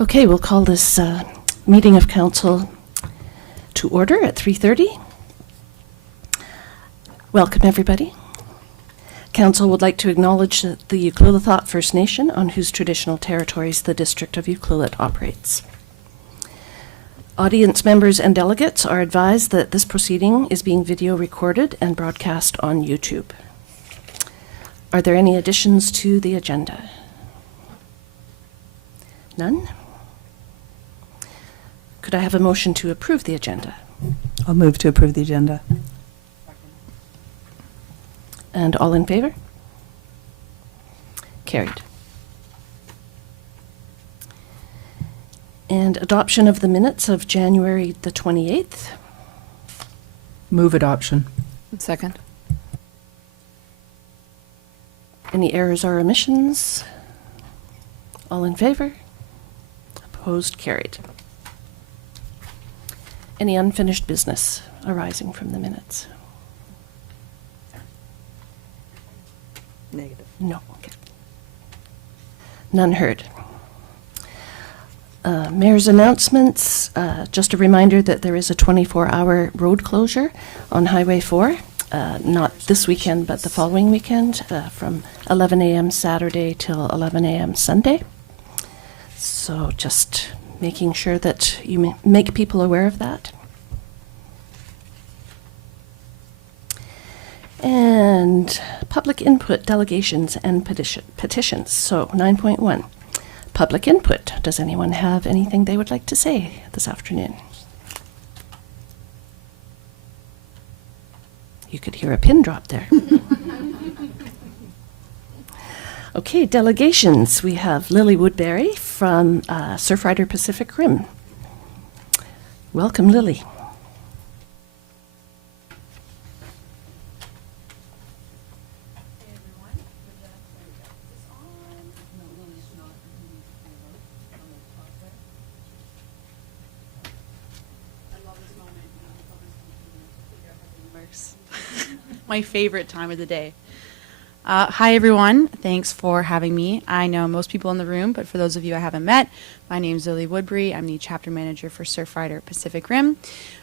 Okay, we'll call this meeting of council to order at 3:30. Welcome, everybody. Council would like to acknowledge the Ucluelethat First Nation, on whose traditional territories the District of Ucluelet operates. Audience members and delegates are advised that this proceeding is being video recorded and broadcast on YouTube. Are there any additions to the agenda? None? Could I have a motion to approve the agenda? I'll move to approve the agenda. And all in favor? Carried. And adoption of the minutes of January the 28th. Move adoption. Second. Any errors or omissions? All in favor? Opposed? Carried. Any unfinished business arising from the minutes? Negative. No. Okay. None heard. Mayor's announcements. Just a reminder that there is a 24-hour road closure on Highway 4, not this weekend, but the following weekend, from 11 a.m. Saturday till 11 a.m. Sunday. So just making sure that you make people aware of that. And public input, delegations, and petitions. So 9.1, public input. Does anyone have anything they would like to say this afternoon? You could hear a pin drop there. Okay, delegations. We have Lily Woodbury from Surfrider Pacific Rim. Welcome, Lily. My favorite time of the day. Hi, everyone. Thanks for having me. I know most people in the room, but for those of you I haven't met, my name is Lily Woodbury. I'm the chapter manager for Surfrider Pacific Rim,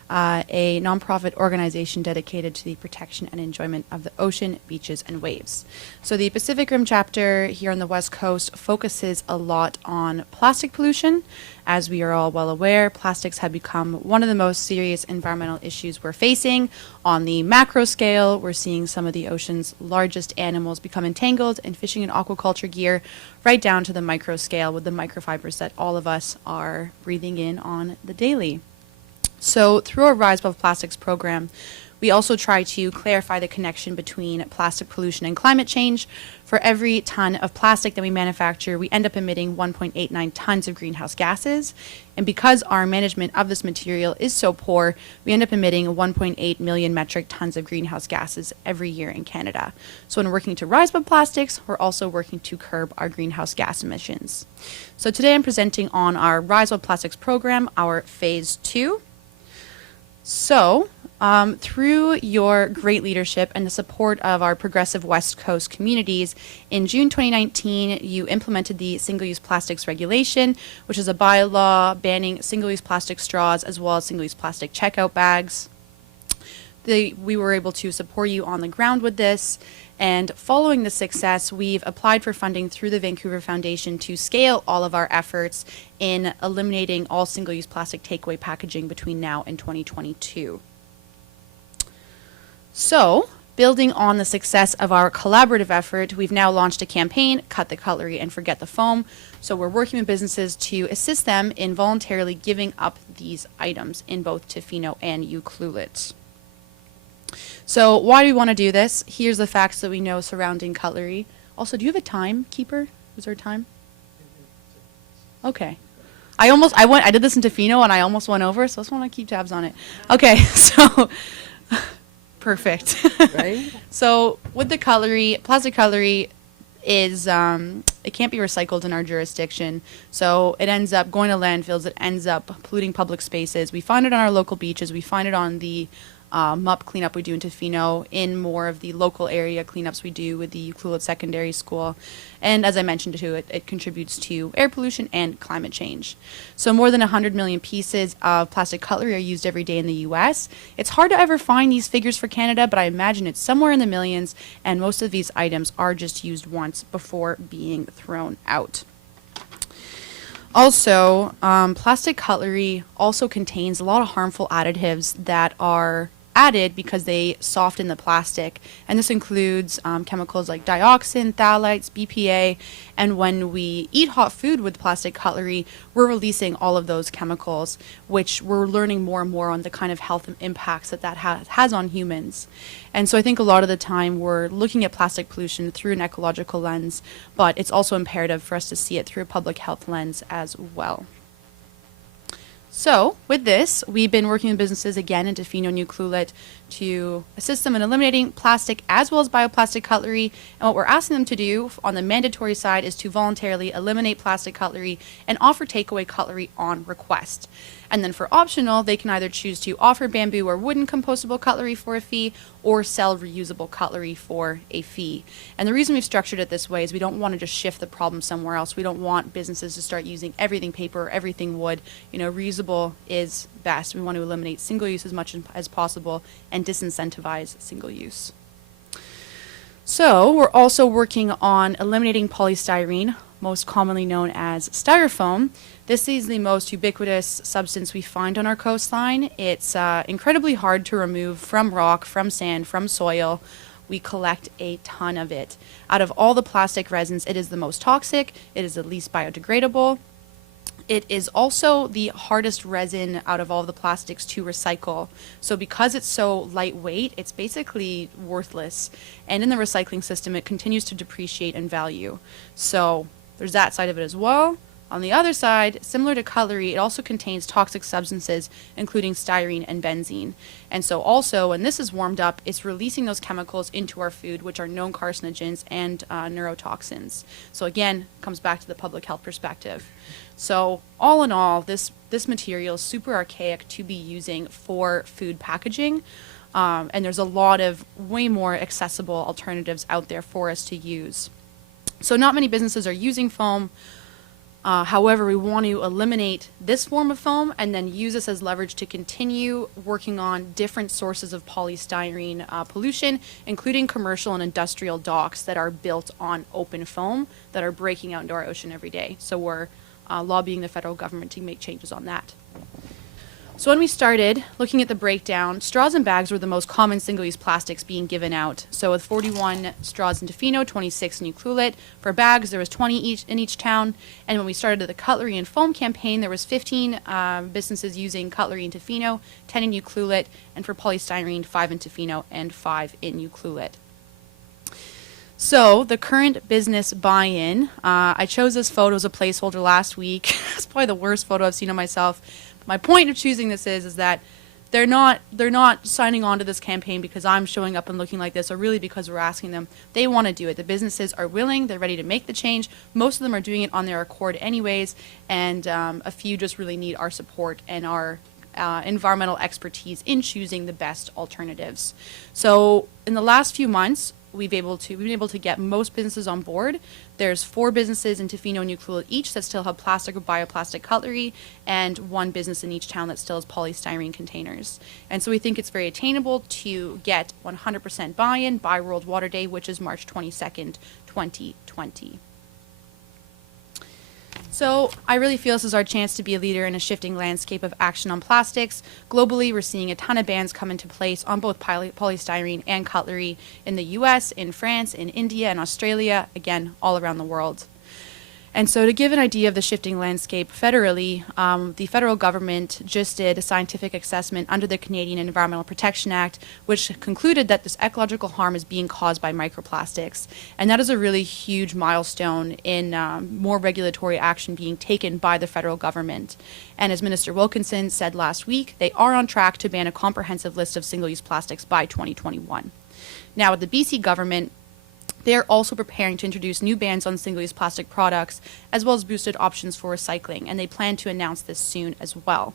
a nonprofit organization dedicated to the protection and enjoyment of the ocean, beaches, and waves. So the Pacific Rim chapter here on the West Coast focuses a lot on plastic pollution. As we are all well aware, plastics have become one of the most serious environmental issues we're facing. On the macro scale, we're seeing some of the ocean's largest animals become entangled in fishing and aquaculture gear, right down to the micro scale with the microfibers that all of us are breathing in on the daily. So through our Rise Above Plastics program, we also try to clarify the connection between plastic pollution and climate change. For every ton of plastic that we manufacture, we end up emitting 1.89 tons of greenhouse gases. And because our management of this material is so poor, we end up emitting 1.8 million metric tons of greenhouse gases every year in Canada. So when working to rise above plastics, we're also working to curb our greenhouse gas emissions. So today I'm presenting on our Rise Above Plastics program, our phase 2. So, through your great leadership and the support of our progressive West Coast communities, in June 2019, you implemented the Single-Use Plastics Regulation, which is a bylaw banning single-use plastic straws as well as single-use plastic checkout bags. We were able to support you on the ground with this, and following the success, we've applied for funding through the Vancouver Foundation to scale all of our efforts in eliminating all single-use plastic takeaway packaging between now and 2022. So, building on the success of our collaborative effort, we've now launched a campaign, Cut the Cutlery and Forget the Foam. So we're working with businesses to assist them in voluntarily giving up these items in both Tofino and Ucluelet. So why do we want to do this? Here's the facts that we know surrounding cutlery. Also, do you have a timekeeper? Is there a time? Okay. I did this in Tofino and I almost went over, so I just want to keep tabs on it. Okay, so perfect. Right? So with the cutlery, plastic cutlery is, it can't be recycled in our jurisdiction. So it ends up going to landfills. It ends up polluting public spaces. We find it on our local beaches. We find it on the MUP cleanup we do in Tofino, in more of the local area cleanups we do with the Ucluelet Secondary School. And as I mentioned too, it contributes to air pollution and climate change. So more than 100 million pieces of plastic cutlery are used every day in the US. It's hard to ever find these figures for Canada, but I imagine it's somewhere in the millions, and most of these items are just used once before being thrown out. Also, plastic cutlery also contains a lot of harmful additives that are added because they soften the plastic, and this includes chemicals like dioxin, phthalates, BPA, and when we eat hot food with plastic cutlery, we're releasing all of those chemicals, which we're learning more and more on the kind of health impacts that has on humans. And so I think a lot of the time we're looking at plastic pollution through an ecological lens, but it's also imperative for us to see it through a public health lens as well. So with this, we've been working with businesses again in Tofino and Ucluelet to assist them in eliminating plastic as well as bioplastic cutlery. And what we're asking them to do on the mandatory side is to voluntarily eliminate plastic cutlery and offer takeaway cutlery on request. And then for optional, they can either choose to offer bamboo or wooden compostable cutlery for a fee or sell reusable cutlery for a fee. And the reason we've structured it this way is we don't want to just shift the problem somewhere else. We don't want businesses to start using everything paper or everything wood. You know, reusable is best. We want to eliminate single use as much as possible and disincentivize single use. So we're also working on eliminating polystyrene, most commonly known as styrofoam. This is the most ubiquitous substance we find on our coastline. It's incredibly hard to remove from rock, from sand, from soil. We collect a ton of it. Out of all the plastic resins, it is the most toxic. It is the least biodegradable. It is also the hardest resin out of all the plastics to recycle. So because it's so lightweight, it's basically worthless. And in the recycling system, it continues to depreciate in value. So there's that side of it as well. On the other side, similar to cutlery, it also contains toxic substances, including styrene and benzene. And so also, when this is warmed up, it's releasing those chemicals into our food, which are known carcinogens and neurotoxins. So again, comes back to the public health perspective. So all in all, this material is super archaic to be using for food packaging. And there's a lot of way more accessible alternatives out there for us to use. So not many businesses are using foam. However, we want to eliminate this form of foam and then use this as leverage to continue working on different sources of polystyrene pollution, including commercial and industrial docks that are built on open foam that are breaking out into our ocean every day. So we're lobbying the federal government to make changes on that. So when we started looking at the breakdown, straws and bags were the most common single-use plastics being given out. So with 41 straws in Tofino, 26 in Ucluelet. For bags, there was 20 in each town. And when we started the cutlery and foam campaign, there was 15 businesses using cutlery in Tofino, 10 in Ucluelet, and for polystyrene, 5 in Tofino and 5 in Ucluelet. So the current business buy-in, I chose this photo as a placeholder last week. It's probably the worst photo I've seen of myself. My point of choosing this is that they're not signing on to this campaign because I'm showing up and looking like this, or really because we're asking them. They want to do it. The businesses are willing. They're ready to make the change. Most of them are doing it on their accord anyways, and a few just really need our support and our environmental expertise in choosing the best alternatives. So in the last few months, we've been able to get most businesses on board. There's 4 businesses in Tofino and Ucluelet each that still have plastic or bioplastic cutlery, and 1 business in each town that still has polystyrene containers. And so we think it's very attainable to get 100% buy-in by World Water Day, which is March 22nd, 2020. So I really feel this is our chance to be a leader in a shifting landscape of action on plastics. Globally, we're seeing a ton of bans come into place on both polystyrene and cutlery in the US, in France, in India, and Australia, again, all around the world. And so to give an idea of the shifting landscape federally, the federal government just did a scientific assessment under the Canadian Environmental Protection Act, which concluded that this ecological harm is being caused by microplastics. And that is a really huge milestone in more regulatory action being taken by the federal government. And as Minister Wilkinson said last week, they are on track to ban a comprehensive list of single-use plastics by 2021. Now, with the BC government, They are also preparing to introduce new bans on single-use plastic products, as well as boosted options for recycling, and they plan to announce this soon as well.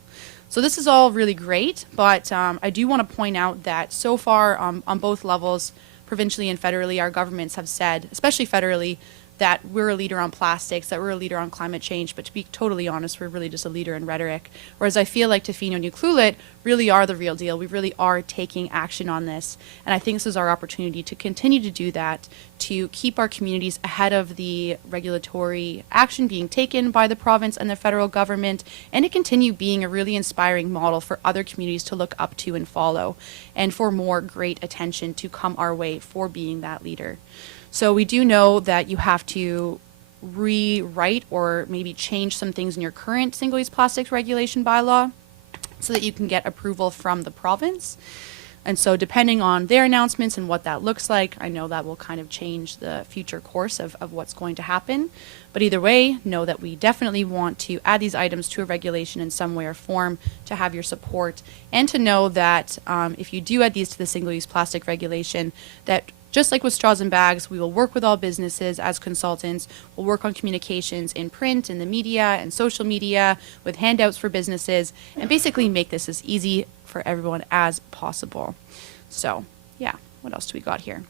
So this is all really great, but I do want to point out that so far on both levels, provincially and federally, our governments have said, especially federally, that we're a leader on plastics, that we're a leader on climate change, but to be totally honest, we're really just a leader in rhetoric. Whereas I feel like Tofino Nuclulit really are the real deal. We really are taking action on this. And I think this is our opportunity to continue to do that, to keep our communities ahead of the regulatory action being taken by the province and the federal government, and to continue being a really inspiring model for other communities to look up to and follow, and for more great attention to come our way for being that leader. So we do know that you have to rewrite or maybe change some things in your current single-use plastics regulation bylaw so that you can get approval from the province. And so depending on their announcements and what that looks like, I know that will kind of change the future course of what's going to happen. But either way, know that we definitely want to add these items to a regulation in some way or form to have your support, and to know that if you do add these to the single-use plastic regulation, that just like with straws and bags, we will work with all businesses as consultants. We'll work on communications in print, in the media, and social media, with handouts for businesses, and basically make this as easy for everyone as possible. So, yeah, what else do we got here?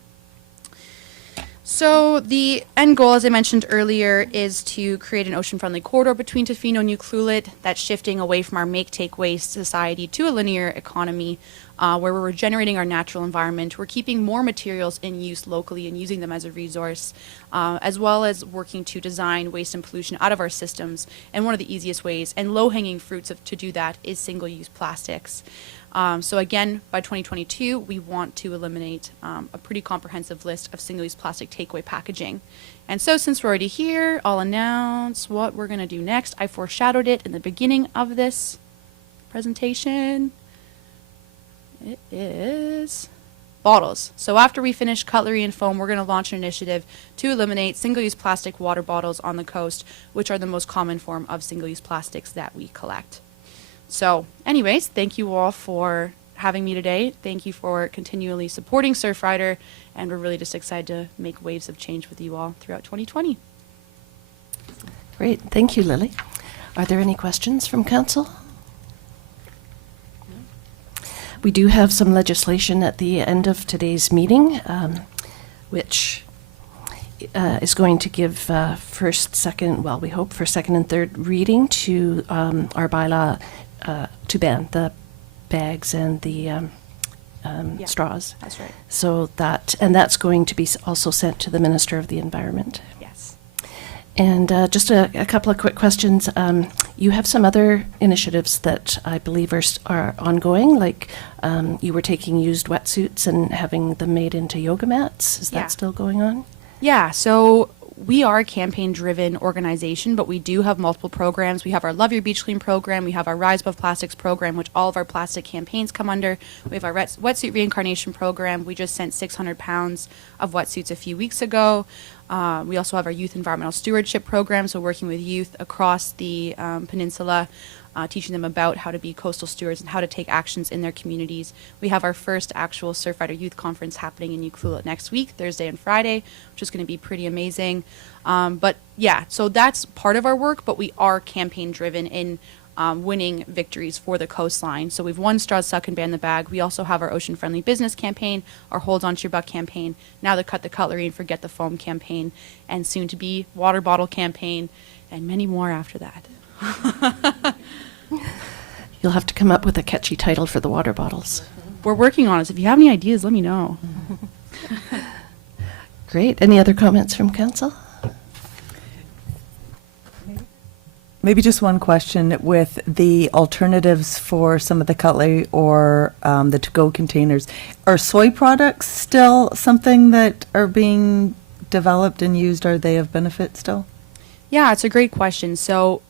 So the end goal, as I mentioned earlier, is to create an ocean-friendly corridor between Tofino and Nuclulit that's shifting away from our make-take-waste society to a linear economy where we're regenerating our natural environment. We're keeping more materials in use locally and using them as a resource, as well as working to design waste and pollution out of our systems. And one of the easiest ways and low-hanging fruits to do that is single-use plastics. So again, by 2022, we want to eliminate a pretty comprehensive list of single-use plastic takeaway packaging. And so since we're already here, I'll announce what we're going to do next. I foreshadowed it in the beginning of this presentation. It is bottles. So after we finish cutlery and foam, we're going to launch an initiative to eliminate single-use plastic water bottles on the coast, which are the most common form of single-use plastics that we collect. So anyways, thank you all for having me today. Thank you for continually supporting Surfrider, and we're really just excited to make waves of change with you all throughout 2020. Great. Thank you, Lily. Are there any questions from council? We do have some legislation at the end of today's meeting, which is going to give first, second, well, we hope for second and third reading to our bylaw to ban the bags and the Yeah. straws. That's right. So that's going to be also sent to the Minister of the Environment. Yes. And just a couple of quick questions. You have some other initiatives that I believe are ongoing, like you were taking used wetsuits and having them made into yoga mats. Is Yeah. that still going on? Yeah, so we are a campaign-driven organization, but we do have multiple programs. We have our Love Your Beach Clean program. We have our Rise Above Plastics program, which all of our plastic campaigns come under. We have our wetsuit reincarnation program. We just sent 600 pounds of wetsuits a few weeks ago. We also have our youth environmental stewardship program, so working with youth across the peninsula, teaching them about how to be coastal stewards and how to take actions in their communities. We have our first actual Surfrider Youth Conference happening in Nuclulit next week, Thursday and Friday, which is going to be pretty amazing. But yeah, so that's part of our work, but we are campaign driven in winning victories for the coastline. So we've won Straws Suck and Ban the Bag. We also have our Ocean Friendly Business campaign, our Hold On to Your Buck campaign, now the Cut the Cutlery and Forget the Foam campaign, and soon to be Water Bottle campaign, and many more after that. You'll have to come up with a catchy title for the water bottles. We're working on it. So if you have any ideas, let me know. Great. Any other comments from council? Maybe just one question with the alternatives for some of the cutlery or the to-go containers. Are soy products still something that are being developed and used? Are they of benefit still? Yeah, it's a great question. So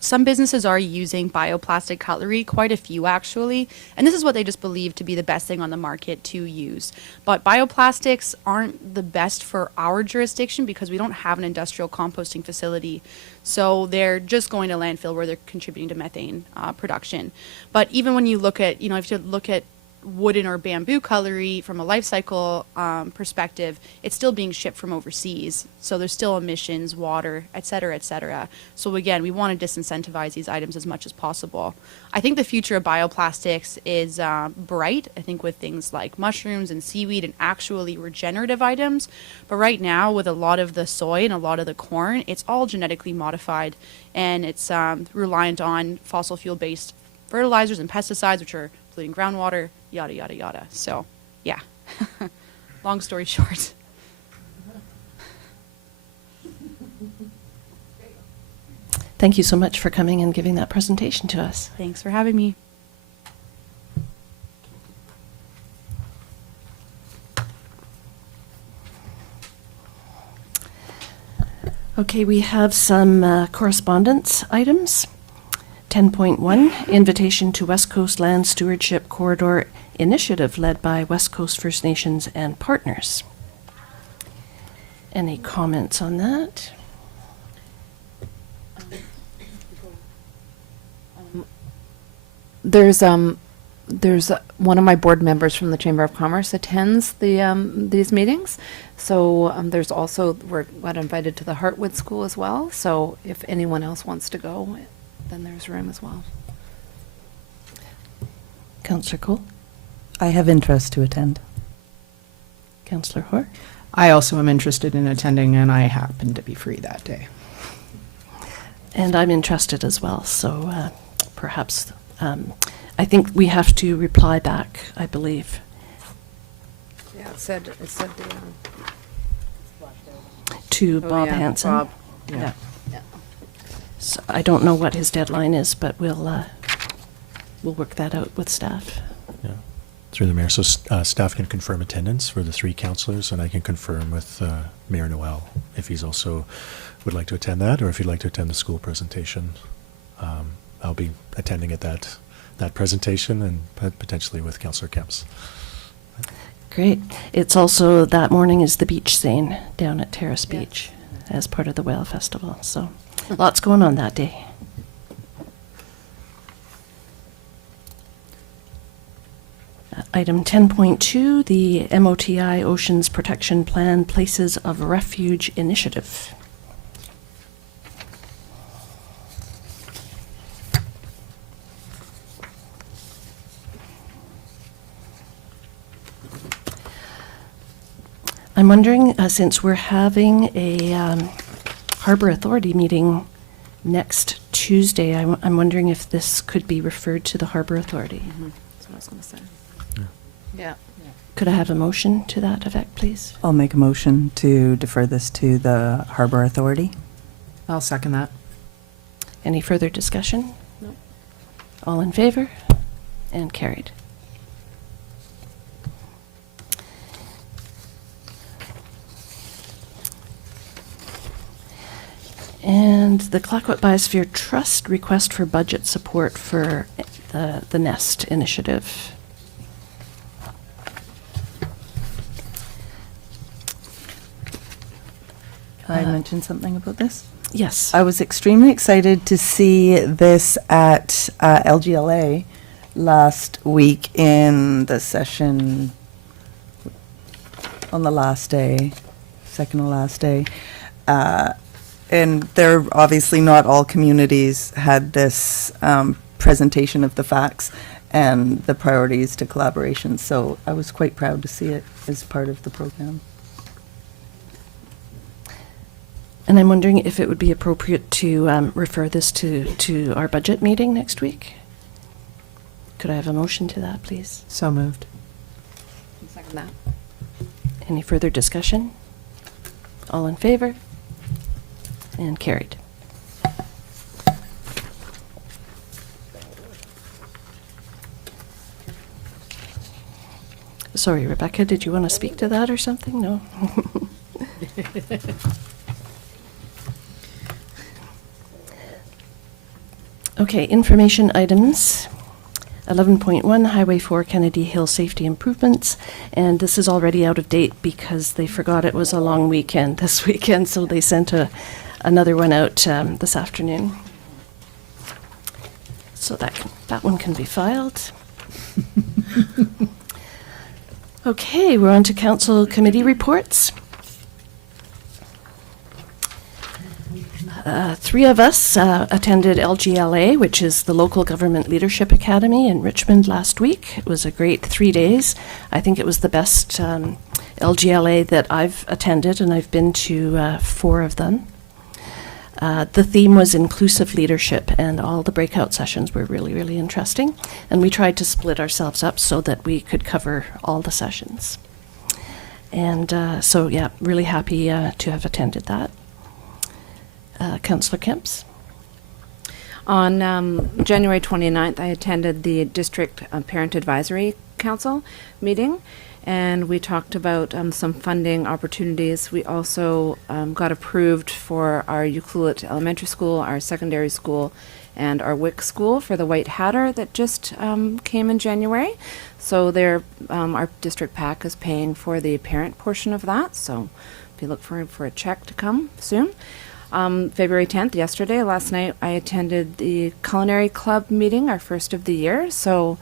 some businesses are using bioplastic cutlery, quite a few actually, and this is what they just believe to be the best thing on the market to use. But bioplastics aren't the best for our jurisdiction because we don't have an industrial composting facility. So they're just going to landfill where they're contributing to methane production. But even when you look at, if you look at wooden or bamboo cutlery, from a life cycle perspective, it's still being shipped from overseas. So there's still emissions, water, et cetera, et cetera. So again, we want to disincentivize these items as much as possible. I think the future of bioplastics is bright, I think with things like mushrooms and seaweed and actually regenerative items. But right now, with a lot of the soy and a lot of the corn, it's all genetically modified, and it's reliant on fossil fuel-based fertilizers and pesticides, which are polluting groundwater, yada, yada, yada. So, yeah. Long story short. Thank you so much for coming and giving that presentation to us. Thanks for having me. Okay, we have some correspondence items. 10.1, invitation to West Coast Land Stewardship Corridor Initiative led by West Coast First Nations and partners. Any comments on that? There's one of my board members from the Chamber of Commerce attends these meetings. So there's also, we got invited to the Heartwood School as well. So if anyone else wants to go, then there's room as well. Councillor Cole? I have interest to attend. Councillor Hoare? I also am interested in attending, and I happen to be free that day. And I'm interested as well, so perhaps, I think we have to reply back, I believe. Yeah, it said To Bob Hanson. Bob. Yeah. Yeah. So I don't know what his deadline is, but we'll work that out with staff. Yeah, through the mayor. So staff can confirm attendance for the 3 councillors, and I can confirm with Mayor Noel if he's also would like to attend that, or if he'd like to attend the school presentation. I'll be attending at that presentation, and potentially with Councillor Kemps. Great. It's also, that morning is the beach seine down at Terrace Beach as part of the Whale Festival. So lots going on that day. Item 10.2, the MOTI Oceans Protection Plan Places of Refuge Initiative. I'm wondering, since we're having a Harbour Authority meeting next Tuesday, I'm wondering if this could be referred to the Harbour Authority. That's what I was going to say. Yeah. Yeah. Could I have a motion to that effect, please? I'll make a motion to defer this to the Harbour Authority. I'll second that. Any further discussion? No. All in favor? And carried. And the Clayoquot Biosphere Trust request for budget support for the NEST initiative. Can I mention something about this? Yes. I was extremely excited to see this at LGLA last week in the session on the last day, second to last day. And there, obviously not all communities had this presentation of the facts and the priorities to collaboration. So I was quite proud to see it as part of the program. And I'm wondering if it would be appropriate to refer this to our budget meeting next week? Could I have a motion to that, please? So moved. Second that. Any further discussion? All in favor? And carried. Sorry, Rebecca, did you want to speak to that or something? No? Okay, information items. 11.1, Highway 4 Kennedy Hill Safety Improvements. And this is already out of date because they forgot it was a long weekend this weekend, so they sent another one out this afternoon. So that one can be filed. Okay, we're on to council committee reports. Three of us attended LGLA, which is the Local Government Leadership Academy in Richmond last week. It was a great 3 days. I think it was the best LGLA that I've attended, and I've been to 4 of them. The theme was inclusive leadership, and all the breakout sessions were really, really interesting. And we tried to split ourselves up so that we could cover all the sessions. And so, yeah, really happy to have attended that. Councillor Kemps? On January 29th, I attended the District Parent Advisory Council meeting, and we talked about some funding opportunities. We also got approved for our Ucluelet Elementary School, our secondary school, and our WIC school for the White Hatter that just came in January. So our district PAC is paying for the parent portion of that, so be looking for a check to come soon. February 10th, last night, I attended the Culinary Club meeting, our first of the year. So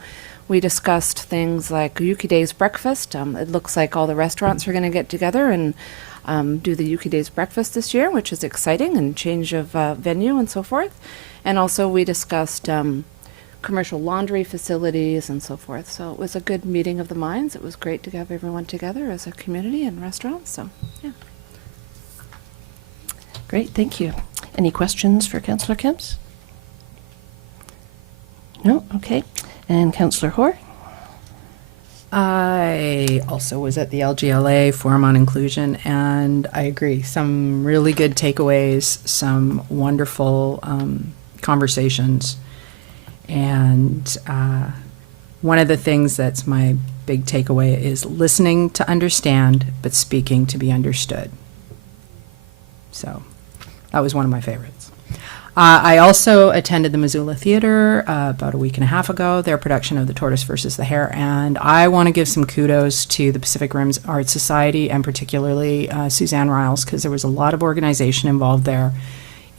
we discussed things like Yuki Days breakfast. It looks like all the restaurants are going to get together and do the Yuki Days breakfast this year, which is exciting, and change of venue and so forth. And also we discussed commercial laundry facilities and so forth. So it was a good meeting of the minds. It was great to have everyone together as a community and restaurants. So, yeah. Great, thank you. Any questions for Councillor Kemps? No? Okay. And Councillor Hoare? I also was at the LGLA Forum on Inclusion, and I agree. Some really good takeaways, some wonderful conversations. And one of the things that's my big takeaway is listening to understand, but speaking to be understood. So that was one of my favorites. I also attended the Missoula Theater about a week and a half ago, their production of The Tortoise versus the Hare, and I want to give some kudos to the Pacific Rim Art Society, and particularly Suzanne Riles, because there was a lot of organization involved there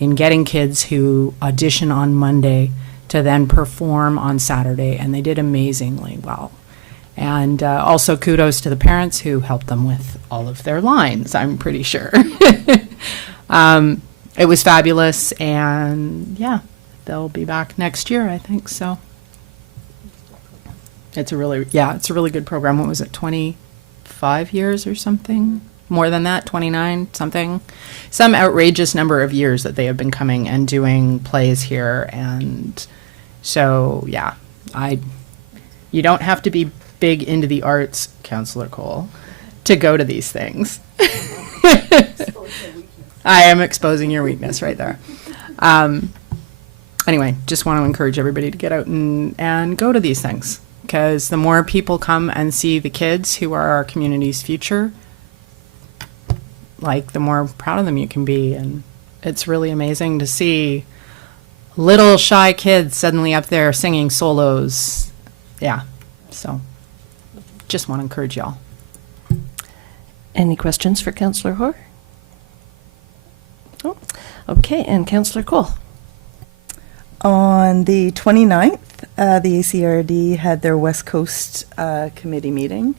in getting kids who audition on Monday to then perform on Saturday, and they did amazingly well. And also kudos to the parents who helped them with all of their lines, I'm pretty sure. It was fabulous, and yeah, they'll be back next year, I think, so. It's a really good program. What was it, 25 years or something? More than that, 29, something. Some outrageous number of years that they have been coming and doing plays here, and so, yeah, you don't have to be big into the arts, Councillor Cole, to go to these things. I am exposing your weakness right there. Anyway, just want to encourage everybody to get out and go to these things, because the more people come and see the kids who are our community's future, like, the more proud of them you can be. And it's really amazing to see little shy kids suddenly up there singing solos. Yeah, so just want to encourage y'all. Any questions for Councillor Hoare? Oh, okay, and Councillor Cole? On the 29th, the ACRD had their West Coast committee meeting.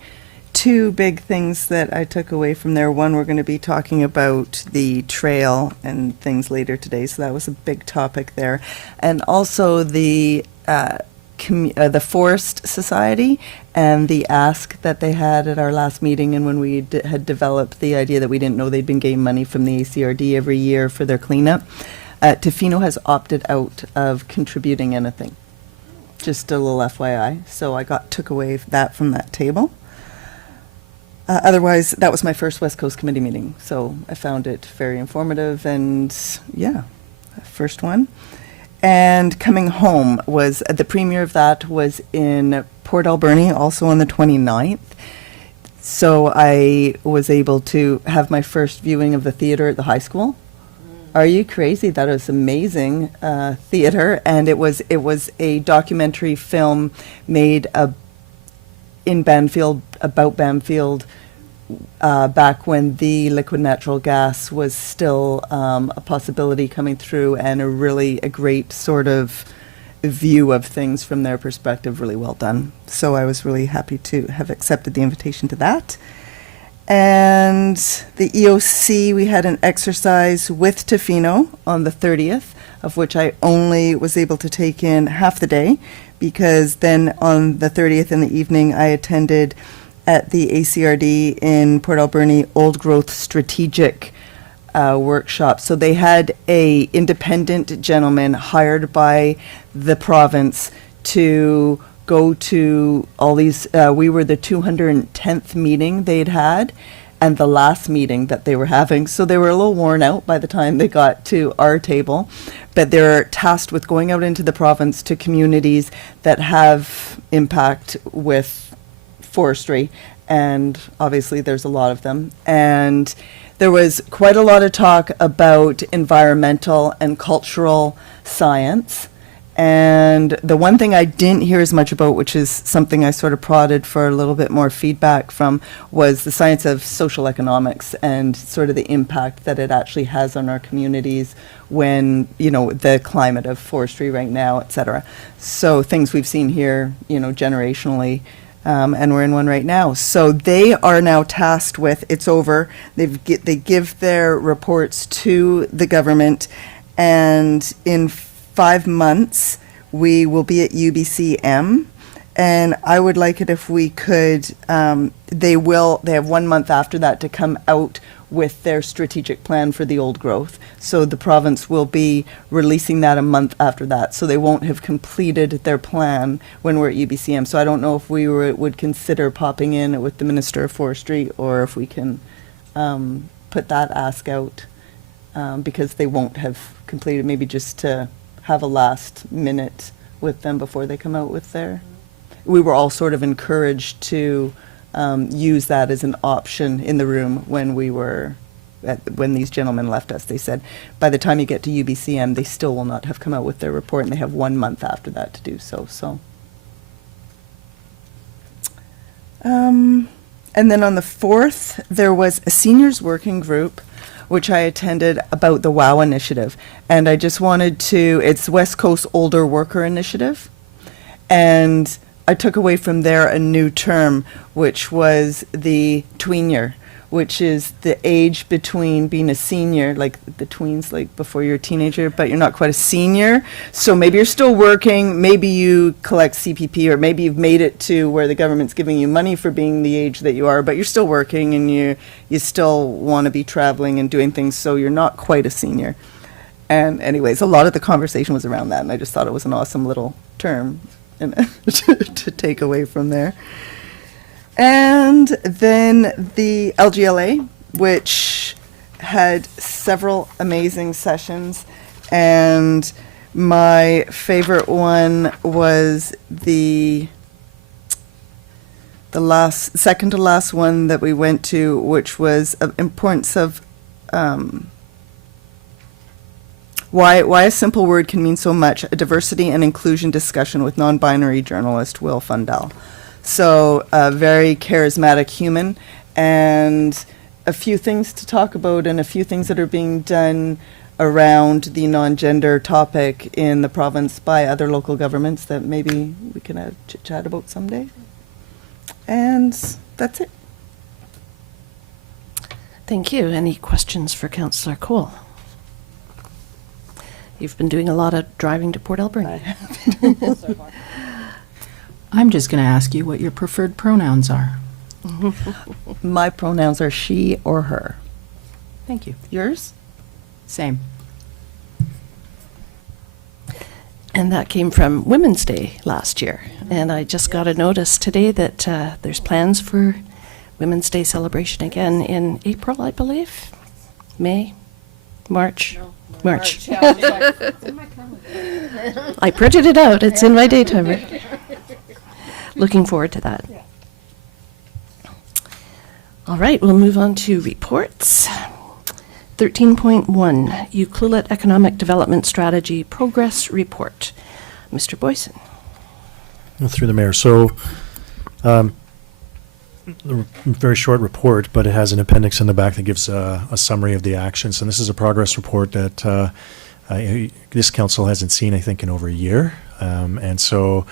2 big things that I took away from there. One, we're going to be talking about the trail and things later today, so that was a big topic there. And also the Forest Society and the ask that they had at our last meeting, and when we had developed the idea that we didn't know they'd been getting money from the ACRD every year for their cleanup. Tofino has opted out of contributing anything. Just a little FYI. So I took away that from that table. Otherwise, that was my first West Coast Committee meeting, so I found it very informative, and yeah, first one. And coming home was, the premiere of that was in Port Alberni, also on the 29th. So I was able to have my first viewing of the theater at the high school. Are you crazy? That was amazing theater, and it was a documentary film made in Banfield, about Banfield, back when the liquid natural gas was still a possibility coming through, and a great sort of view of things from their perspective really well done. So I was really happy to have accepted the invitation to that. And the EOC, we had an exercise with Tofino on the 30th, of which I only was able to take in half the day, because then on the 30th in the evening, I attended at the ACRD in Port Alberni Old Growth Strategic workshop. So they had a independent gentleman hired by the province to go to all these, we were the 210th meeting they'd had, and the last meeting that they were having. So they were a little worn out by the time they got to our table. But they're tasked with going out into the province to communities that have impact with forestry. And obviously there's a lot of them. And there was quite a lot of talk about environmental and cultural science. And the one thing I didn't hear as much about, which is something I sort of prodded for a little bit more feedback from, was the science of social economics and sort of the impact that it actually has on our communities when, you know, the climate of forestry right now, et cetera. So things we've seen here, you know, generationally, and we're in one right now. So they are now tasked with, it's over, they give their reports to the government, and in 5 months, we will be at UBCM, and I would like it if we could, they have 1 month after that to come out with their strategic plan for the old growth. So the province will be releasing that a month after that, so they won't have completed their plan when we're at UBCM. So I don't know if we would consider popping in with the Minister of Forestry, or if we can put that ask out, because they won't have completed, maybe just to have a last minute with them before they come out with their. We were all sort of encouraged to use that as an option in the room when when these gentlemen left us. They said, by the time you get to UBCM, they still will not have come out with their report, and they have 1 month after that to do so. And then on the 4th, there was a seniors working group which I attended, about the WOW initiative. And I just wanted to, it's West Coast Older Worker Initiative. And I took away from there a new term, which was the tweener, which is the age between being a senior, like the tweens, like before you're a teenager, but you're not quite a senior. So maybe you're still working, maybe you collect CPP, or maybe you've made it to where the government's giving you money for being the age that you are, but you're still working and you still want to be traveling and doing things, so you're not quite a senior. And anyways, a lot of the conversation was around that, and I just thought it was an awesome little term to take away from there. And then the LGLA, which had several amazing sessions, and my favorite one was the second to last one that we went to, which was of importance of why a simple word can mean so much, a diversity and inclusion discussion with non-binary journalist Will Fundell. So a very charismatic human, and a few things to talk about, and a few things that are being done around the non-gender topic in the province by other local governments that maybe we can have chit-chat about someday. And that's it. Thank you. Any questions for Councillor Cole? You've been doing a lot of driving to Port Alberni. I'm just going to ask you what your preferred pronouns are. My pronouns are she or her. Thank you. Yours? Same. And that came from Women's Day last year. And I just got a notice today that there's plans for Women's Day celebration again in April, I believe. May? March? March. I printed it out. It's in my daytimer. Looking forward to that. All right, we'll move on to reports. 13.1, Ucluelet Economic Development Strategy Progress Report. Mr. Boyson. Through the mayor. So, a very short report, but it has an appendix in the back that gives a summary of the actions. And this is a progress report that this council hasn't seen, I think, in over a year. And so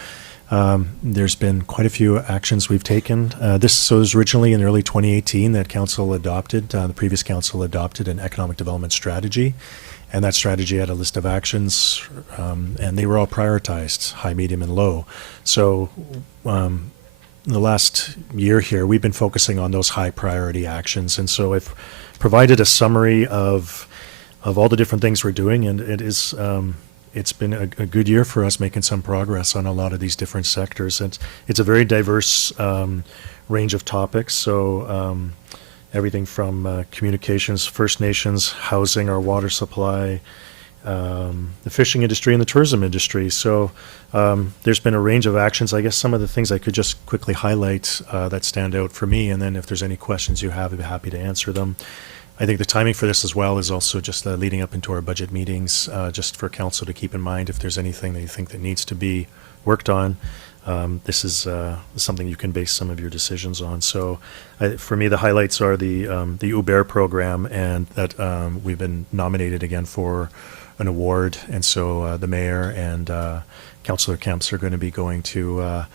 there's been quite a few actions we've taken. This was originally in early 2018 that council adopted, the previous council adopted an economic development strategy. And that strategy had a list of actions, and they were all prioritized, high, medium, and low. So the last year here, we've been focusing on those high priority actions. And so I've provided a summary of all the different things we're doing, and it's been a good year for us making some progress on a lot of these different sectors. It's a very diverse range of topics. So everything from communications, First Nations, housing, our water supply, the fishing industry and the tourism industry. So there's been a range of actions. I guess some of the things I could just quickly highlight that stand out for me, and then if there's any questions you have, I'd be happy to answer them. I think the timing for this as well is also just leading up into our budget meetings, just for council to keep in mind if there's anything that you think that needs to be worked on. This is something you can base some of your decisions on. So for me, the highlights are the Uber program, and that we've been nominated again for an award. And so the mayor and Councillor Kemps are going to be going to,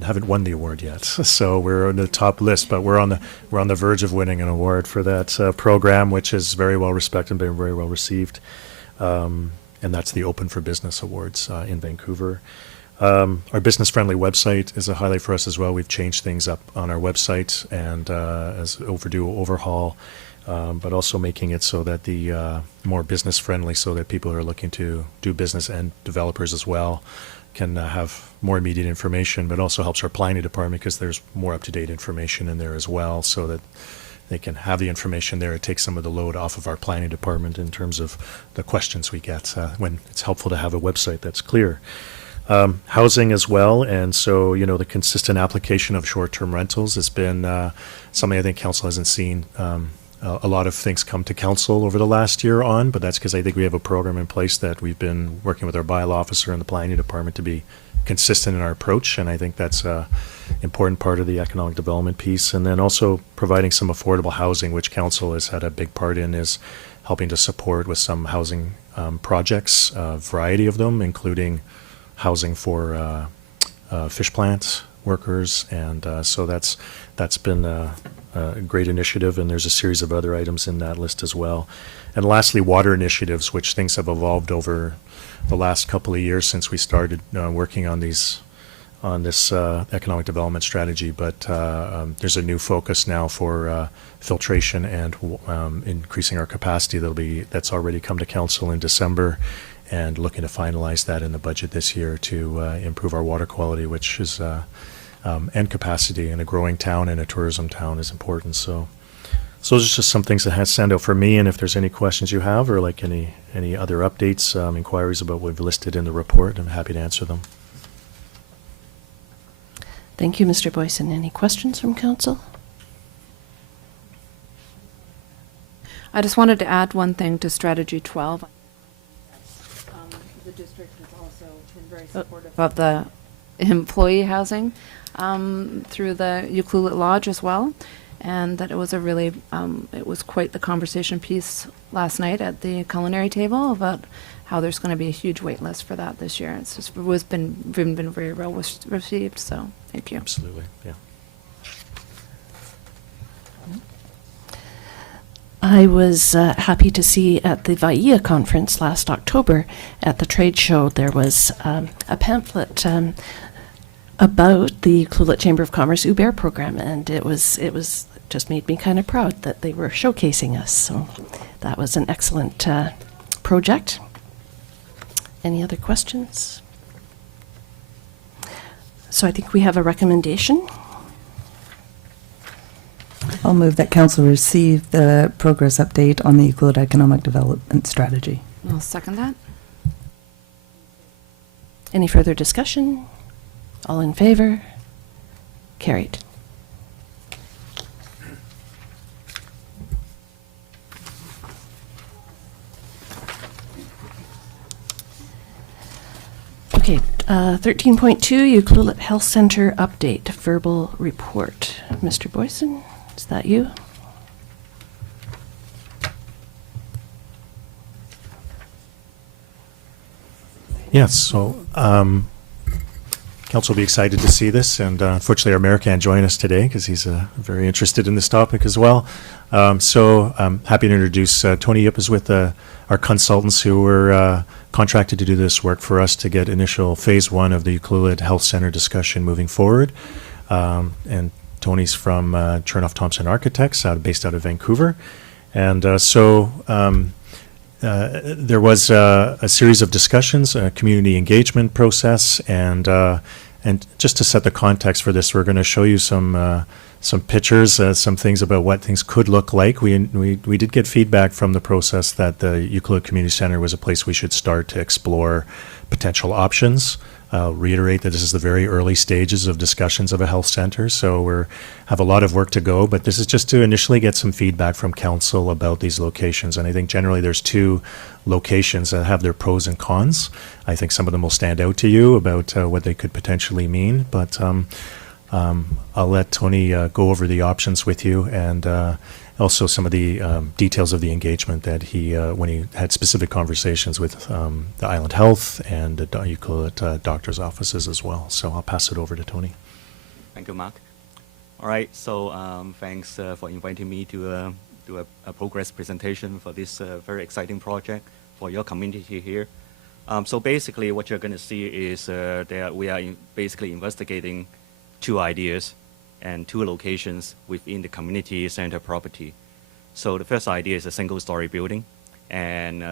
haven't won the award yet, so we're on the top list, but we're on the verge of winning an award for that program, which is very well respected and been very well received. And that's the Open for Business Awards in Vancouver. Our business-friendly website is a highlight for us as well. We've changed things up on our website and as overdue overhaul, but also making it so that the more business-friendly, so that people who are looking to do business and developers as well can have more immediate information, but also helps our planning department because there's more up-to-date information in there as well, so that they can have the information there. It takes some of the load off of our planning department in terms of the questions we get when it's helpful to have a website that's clear. Housing as well, and so, the consistent application of short-term rentals has been something I think council hasn't seen a lot of things come to council over the last year on, but that's because I think we have a program in place that we've been working with our bylaw officer and the planning department to be consistent in our approach, and I think that's an important part of the economic development piece. And then also providing some affordable housing, which council has had a big part in, is helping to support with some housing projects, a variety of them, including housing for fish plant workers, and so that's been a great initiative, and there's a series of other items in that list as well. And lastly, water initiatives, which things have evolved over the last couple of years since we started working on this economic development strategy. But there's a new focus now for filtration and increasing our capacity. That's already come to council in December, and looking to finalize that in the budget this year to improve our water quality, which is and capacity in a growing town and a tourism town is important. So those are just some things that stand out for me. And if there's any questions you have, or like any other updates, inquiries about what we've listed in the report, I'm happy to answer them. Thank you, Mr. Boyson. Any questions from council? I just wanted to add one thing to Strategy 12. The district has also been very supportive of the employee housing through the Ucluelet Lodge as well, and that it was it was quite the conversation piece last night at the culinary table about how there's going to be a huge wait list for that this year. It was been very well received, so thank you. Absolutely, yeah. I was happy to see at the VAIA conference last October at the trade show, there was a pamphlet about the Ucluelet Chamber of Commerce Uber program, and it was just made me kind of proud that they were showcasing us. So that was an excellent project. Any other questions? So I think we have a recommendation. I'll move that council receive the progress update on the Ucluelet Economic Development Strategy. I'll second that. Any further discussion? All in favor? Carried. Okay, 13.2, Ucluelet Health Center update, verbal report. Mr. Boyson, is that you? Yes, so council will be excited to see this, and unfortunately our mayor can't join us today because he's very interested in this topic as well. So I'm happy to introduce Tony Yip is with our consultants who were contracted to do this work for us to get initial phase 1 of the Ucluelet Health Center discussion moving forward. And Tony's from Chernoff Thompson Architects, based out of Vancouver. And there was a series of discussions, a community engagement process, and just to set the context for this, we're going to show you some pictures, some things about what things could look like. We did get feedback from the process that the Ucluelet Community Center was a place we should start to explore potential options. I'll reiterate that this is the very early stages of discussions of a health center, so we have a lot of work to go, but this is just to initially get some feedback from council about these locations. And I think generally there's 2 locations that have their pros and cons. I think some of them will stand out to you about what they could potentially mean, but I'll let Tony go over the options with you, and also some of the details of the engagement that he, when he had specific conversations with the Island Health and the Ucluelet doctor's offices as well. So I'll pass it over to Tony. Thank you, Mark. All right, so thanks for inviting me to do a progress presentation for this very exciting project for your community here. So basically what you're going to see is that we are basically investigating 2 ideas and 2 locations within the community center property. So the first idea is a single-story building, and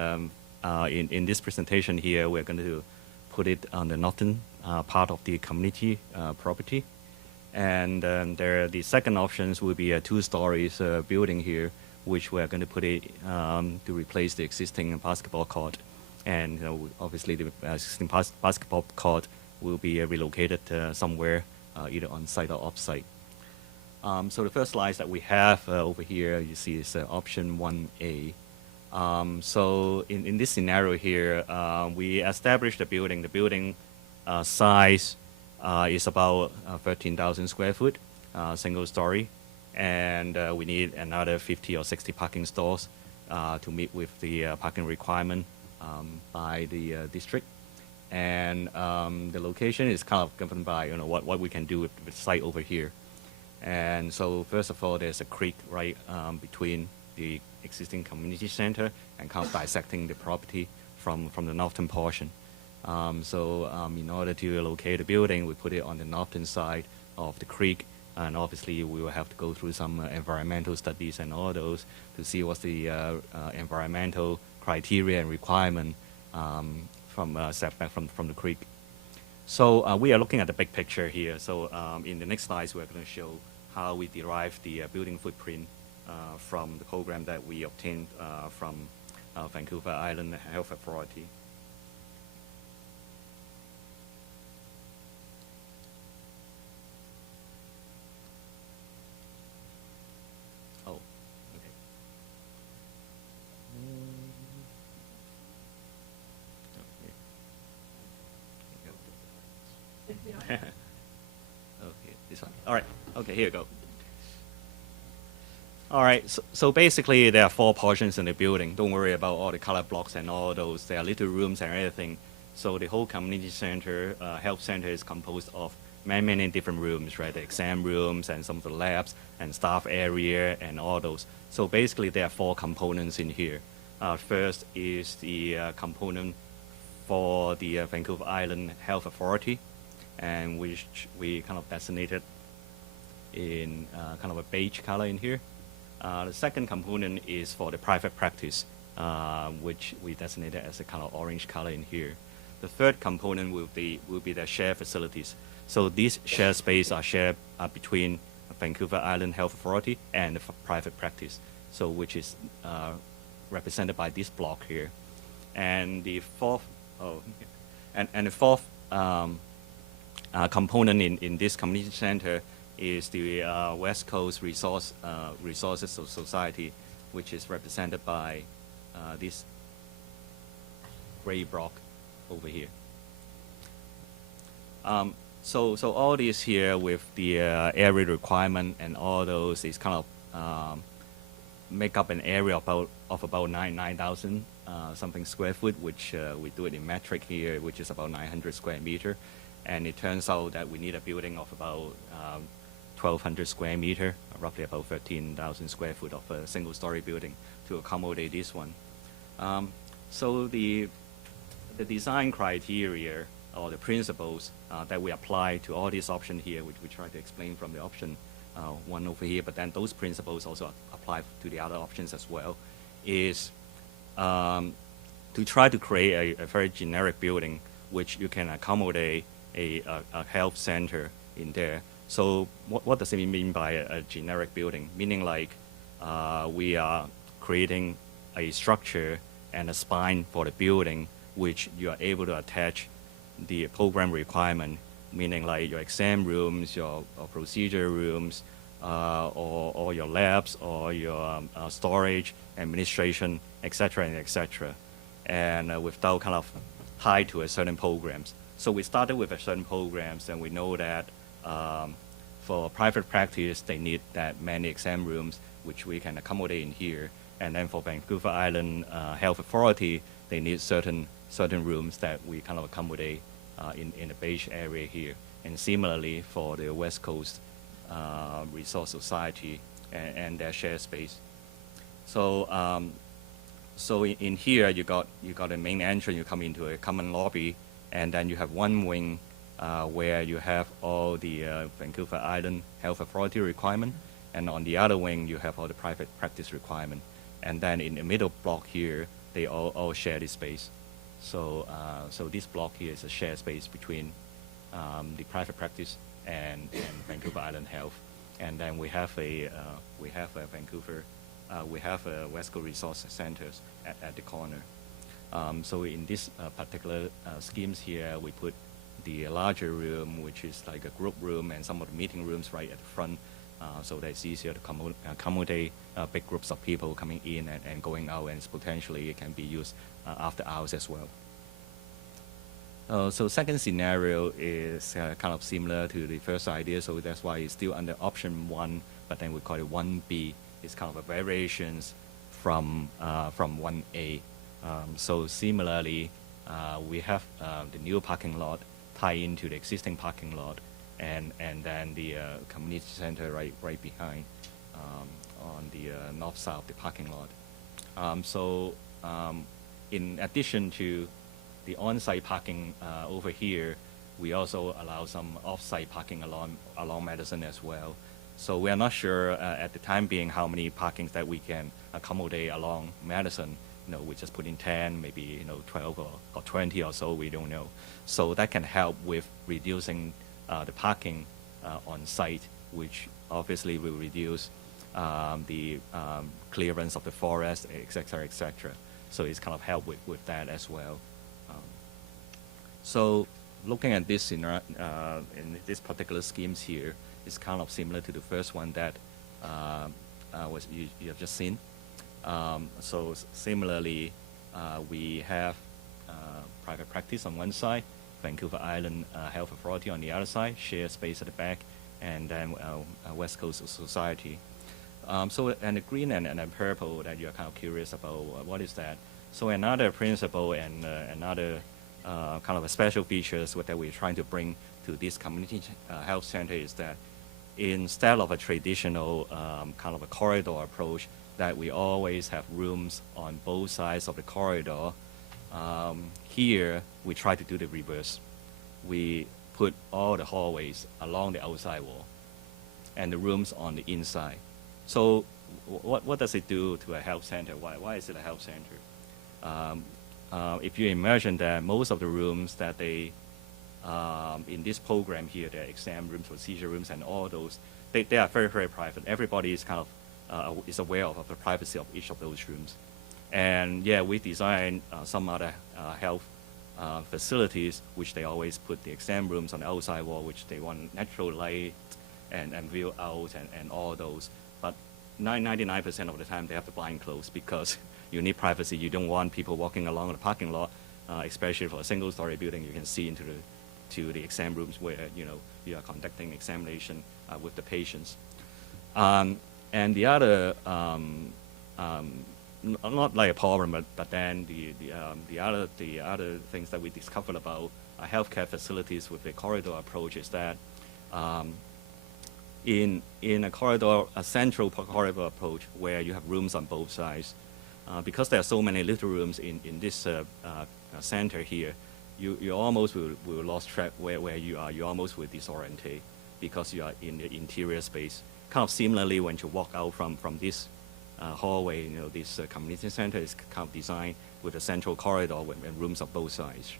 in this presentation here, we're going to put it on the northern part of the community property. And the second options will be a 2-story building here, which we're going to put it to replace the existing basketball court. And obviously the existing basketball court will be relocated somewhere either on site or off site. So the first slides that we have over here, you see is option 1A. So in this scenario here, we established the building. The building size is about 13,000 square foot, single story, and we need another 50 or 60 parking stalls to meet with the parking requirement by the district. And the location is kind of governed by what we can do with the site over here. And so first of all, there's a creek right between the existing community center and kind of dissecting the property from the northern portion. In order to locate the building, we put it on the northern side of the creek, and obviously we will have to go through some environmental studies and all those to see what's the environmental criteria and requirement from setback from the creek. So we are looking at the big picture here. So in the next slides, we're going to show how we derive the building footprint from the program that we obtained from Vancouver Island Health Authority. Oh, okay. Okay, this one. All right. Okay, here you go. All right. So basically, there are 4 portions in the building. Don't worry about all the color blocks and all those. There are little rooms and everything. So the whole community center, health center, is composed of many different rooms, right? The exam rooms and some of the labs and staff area and all those. So basically, there are 4 components in here. First is the component for the Vancouver Island Health Authority, and which we kind of designated in kind of a beige color in here. The second component is for the private practice, which we designated as a kind of orange color in here. The third component will be the shared facilities. So these shared space are shared between Vancouver Island Health Authority and the private practice, so which is represented by this block here. And the fourth, component in this community center is the West Coast Resources Society, which is represented by this gray block over here. So all this here with the area requirement and all those is kind of make up an area of about 9,000 something square foot, which we do it in metric here, which is about 900 square meter. And it turns out that we need a building of about 1,200 square meter, roughly about 13,000 square foot of a single-story building to accommodate this one. So the design criteria or the principles that we apply to all these options here, which we try to explain from the option one over here, but then those principles also apply to the other options as well, is to try to create a very generic building which you can accommodate a health center in there. So what does it mean by a generic building? Meaning like we are creating a structure and a spine for the building which you are able to attach the program requirement, meaning like your exam rooms, your procedure rooms, or your labs, or your storage, administration, etc., and etc. And without kind of tied to a certain programs. So we started with a certain programs, and we know that for private practice, they need that many exam rooms, which we can accommodate in here. And then for Vancouver Island Health Authority, they need certain rooms that we kind of accommodate in the beige area here. And similarly for the West Coast Resource Society and their shared space. So so in here you got a main entrance. You come into a common lobby, and then you have one wing where you have all the Vancouver Island Health Authority requirement, and on the other wing you have all the private practice requirement. And then in the middle block here, they all share this space. So so this block here is a shared space between the private practice and Vancouver Island Health. And then we have a Vancouver, we have a West Coast Resource Centers at the corner. So in this particular schemes here, we put the larger room, which is like a group room, and some of the meeting rooms right at the front, so that it's easier to accommodate big groups of people coming in and going out, and potentially it can be used after hours as well. So second scenario is kind of similar to the first idea, so that's why it's still under option 1, but then we call it 1B. It's kind of a variations from 1A. So similarly, we have the new parking lot tie into the existing parking lot, and then the community center right behind on the north side of the parking lot. So in addition to the on-site parking over here, we also allow some off-site parking along Madison as well. So we are not sure at the time being how many parkings that we can accommodate along Madison. You know, we just put in 10, maybe 12 or 20 or so. We don't know. So that can help with reducing the parking on site, which obviously will reduce the clearance of the forest, etc., etc. So it's kind of help with that as well. So looking at this in this particular schemes here, it's kind of similar to the first one that you have just seen. So similarly, we have private practice on one side, Vancouver Island Health Authority on the other side, shared space at the back, and then West Coast Society. So and the green and the purple that you're kind of curious about, what is that? So another principle and another kind of a special features that we're trying to bring to this community health center is that instead of a traditional kind of a corridor approach, that we always have rooms on both sides of the corridor. Here, we try to do the reverse. We put all the hallways along the outside wall and the rooms on the inside. So what does it do to a health center? Why is it a health center? If you imagine that most of the rooms that they, in this program here, the exam rooms, procedure rooms, and all those, they are very, very private. Everybody is kind of is aware of the privacy of each of those rooms. And yeah, we design some other health facilities, which they always put the exam rooms on the outside wall, which they want natural light and view out and all those. But 99% of the time, they have the blind closed because you need privacy. You don't want people walking along the parking lot, especially for a single-story building. You can see into the exam rooms where you are conducting examination with the patients. And the other not like a problem, but then the other things that we discovered about healthcare facilities with the corridor approach is that in a corridor, a central corridor approach where you have rooms on both sides, because there are so many little rooms in this center here, you almost will lose track where you are. You almost will disorientate because you are in the interior space. Kind of similarly, when you walk out from this hallway, this community center is kind of designed with a central corridor and rooms on both sides.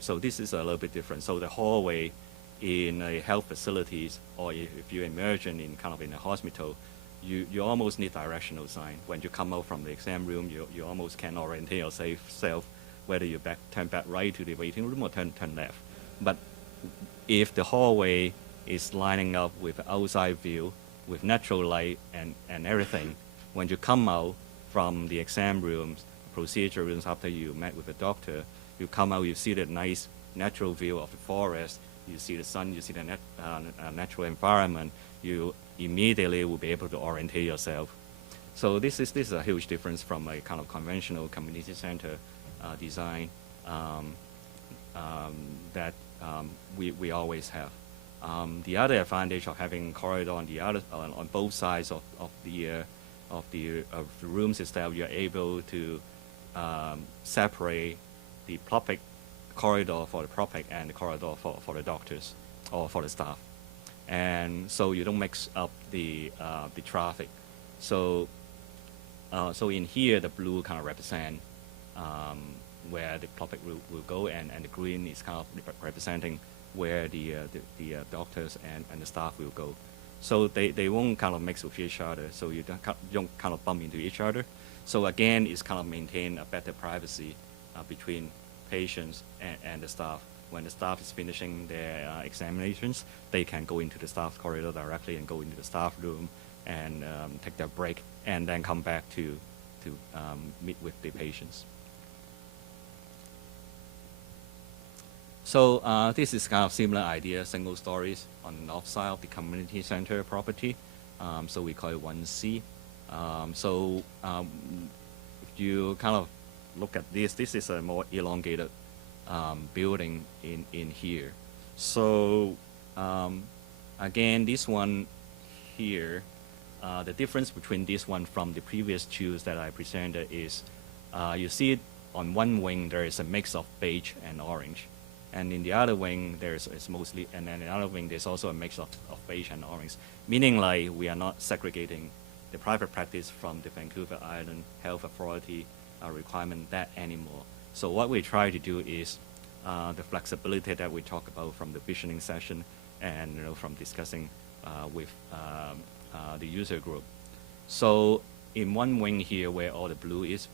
So this is a little bit different. So the hallway in a health facilities, or if you immersion in kind of in a hospital, you almost need directional sign. When you come out from the exam room, you almost can orientate yourself whether you turn back right to the waiting room or turn left. But if the hallway is lining up with outside view, with natural light and everything, when you come out from the exam rooms, procedure rooms after you met with the doctor, you come out, you see the nice natural view of the forest, you see the sun, you see the natural environment, you immediately will be able to orientate yourself. So this is a huge difference from a kind of conventional community center design that we always have. The other advantage of having corridor on both sides of the rooms is that you are able to separate the public corridor for the public and the corridor for the doctors or for the staff, and so you don't mix up the traffic. So in here, the blue kind of represent where the public will go, and the green is kind of representing where the doctors and the staff will go. So they won't kind of mix with each other, so you don't kind of bump into each other. So again, it's kind of maintain a better privacy between patients and the staff. When the staff is finishing their examinations, they can go into the staff corridor directly and go into the staff room and take their break, and then come back to meet with the patients. So this is kind of similar idea, single stories on the north side of the community center property. So we call it 1C. If you kind of look at this is a more elongated building in here. So again, this one here, the difference between this one from the previous two that I presented is you see it on one wing there is a mix of beige and orange. And in the other wing, it's mostly, and then in the other wing, there's also a mix of beige and orange, meaning like we are not segregating the private practice from the Vancouver Island Health Authority requirement that anymore. So what we try to do is the flexibility that we talk about from the visioning session and from discussing with the user group. So in one wing here where all the blue is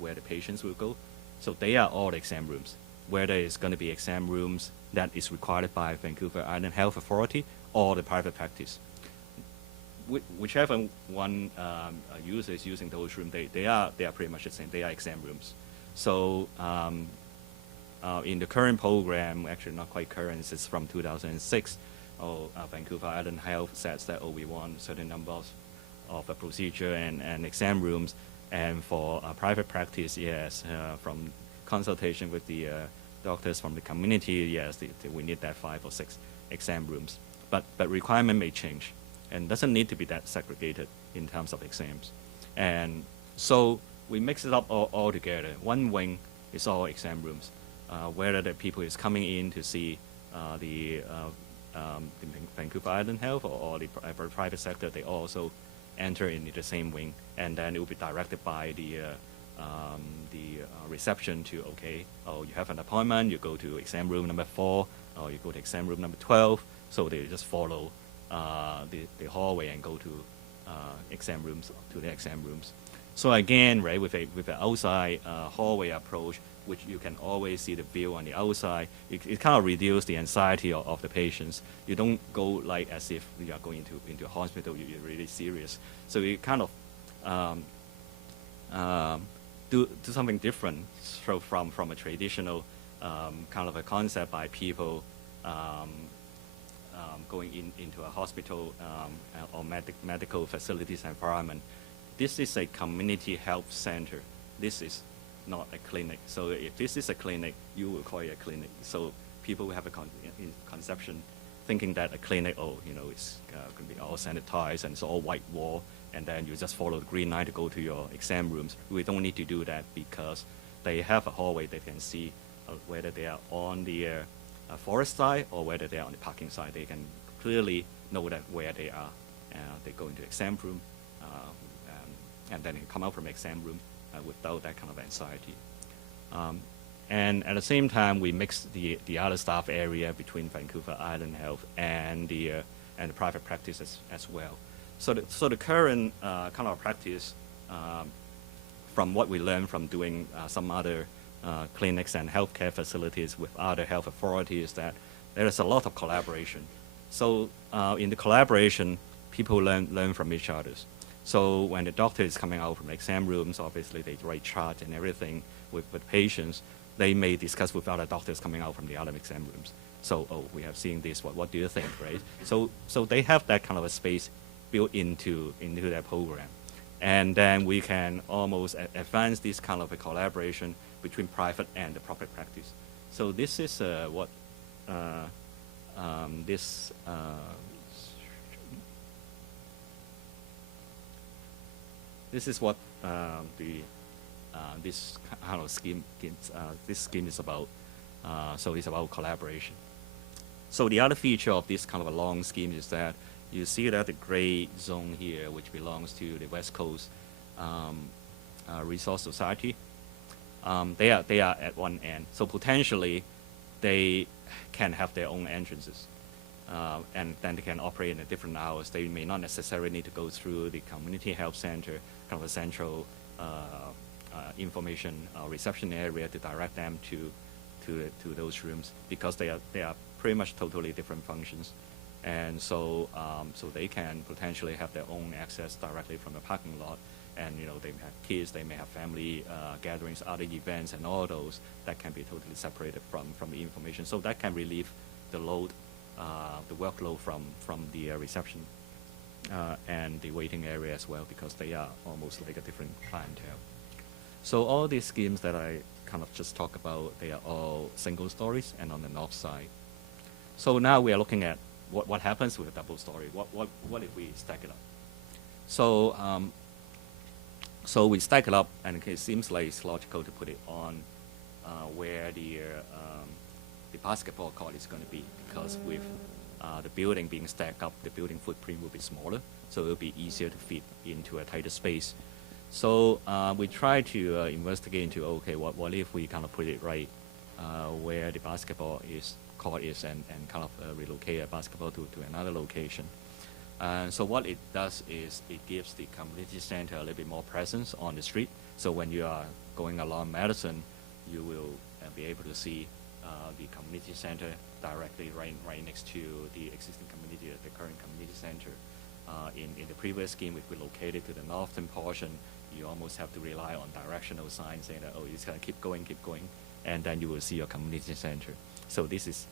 where the patients will go. So they are all the exam rooms. Whether it's going to be exam rooms that is required by Vancouver Island Health Authority or the private practice. Whichever one user is using those rooms, they are pretty much the same. They are exam rooms. So in the current program, actually not quite current, it's from 2006, Vancouver Island Health says that we want a certain number of a procedure and exam rooms, and for private practice, yes, from consultation with the doctors from the community, yes, we need that 5 or 6 exam rooms. But requirement may change, and doesn't need to be that segregated in terms of exams. And so we mix it up all together. One wing is all exam rooms. Whether the people is coming in to see the Vancouver Island Health or the private sector, they also enter into the same wing, and then it will be directed by the reception to, you have an appointment, you go to exam room number 4, or you go to exam room number 12. So they just follow the hallway and go to exam rooms, to the exam rooms. So again, right, with the outside hallway approach, which you can always see the view on the outside, it kind of reduces the anxiety of the patients. You don't go like as if you are going into a hospital, you're really serious. So you kind of do something different from a traditional kind of a concept by people going into a hospital or medical facilities environment. this is a community health center. This is not a clinic. So if this is a clinic, you will call it a clinic. So people have a conception thinking that a clinic, oh, you know, it's going to be all sanitized and it's all white wall, and then you just follow the green line to go to your exam rooms. We don't need to do that because they have a hallway they can see whether they are on the forest side or whether they are on the parking side. They can clearly know that where they are. They go into exam room, and then they come out from exam room without that kind of anxiety. And at the same time, we mix the other staff area between Vancouver Island Health and the private practice as well. So the current kind of practice, from what we learned from doing some other clinics and healthcare facilities with other health authorities, that there is a lot of collaboration. So in the collaboration, people learn from each other. So when the doctor is coming out from exam rooms, obviously they write charts and everything with patients. They may discuss with other doctors coming out from the other exam rooms. So, oh, we have seen this, what do you think, right? So they have that kind of a space built into their program. And then we can almost advance this kind of a collaboration between private and the public practice. So this is what this is what this kind of scheme this scheme is about. So it's about collaboration. So the other feature of this kind of a long scheme is that you see that the gray zone here, which belongs to the West Coast Resource Society, they are at one end. So potentially, they can have their own entrances, and then they can operate in a different hours. They may not necessarily need to go through the community health center, kind of a central information reception area to direct them to those rooms, because they are pretty much totally different functions. And so so they can potentially have their own access directly from the parking lot. And you know, they may have kids, they may have family gatherings, other events, and all those that can be totally separated from the information. So that can relieve the load, the workload from the reception and the waiting area as well, because they are almost like a different clientele. So all these schemes that I kind of just talked about, they are all single stories and on the north side. So now we are looking at what happens with a double story. What if we stack it up? So so we stack it up, and it seems like it's logical to put it on where the basketball court is going to be, because with the building being stacked up, the building footprint will be smaller, so it will be easier to fit into a tighter space. So we try to investigate into, okay, what if we kind of put it right where the basketball court is, and kind of relocate a basketball to another location. So what it does is it gives the community center a little bit more presence on the street. So when you are going along Madison, you will be able to see the community center directly right next to the existing community, the current community center. In the previous scheme, if we located to the northern portion, you almost have to rely on directional signs saying that, oh, it's going to keep going, and then you will see your community center. So this is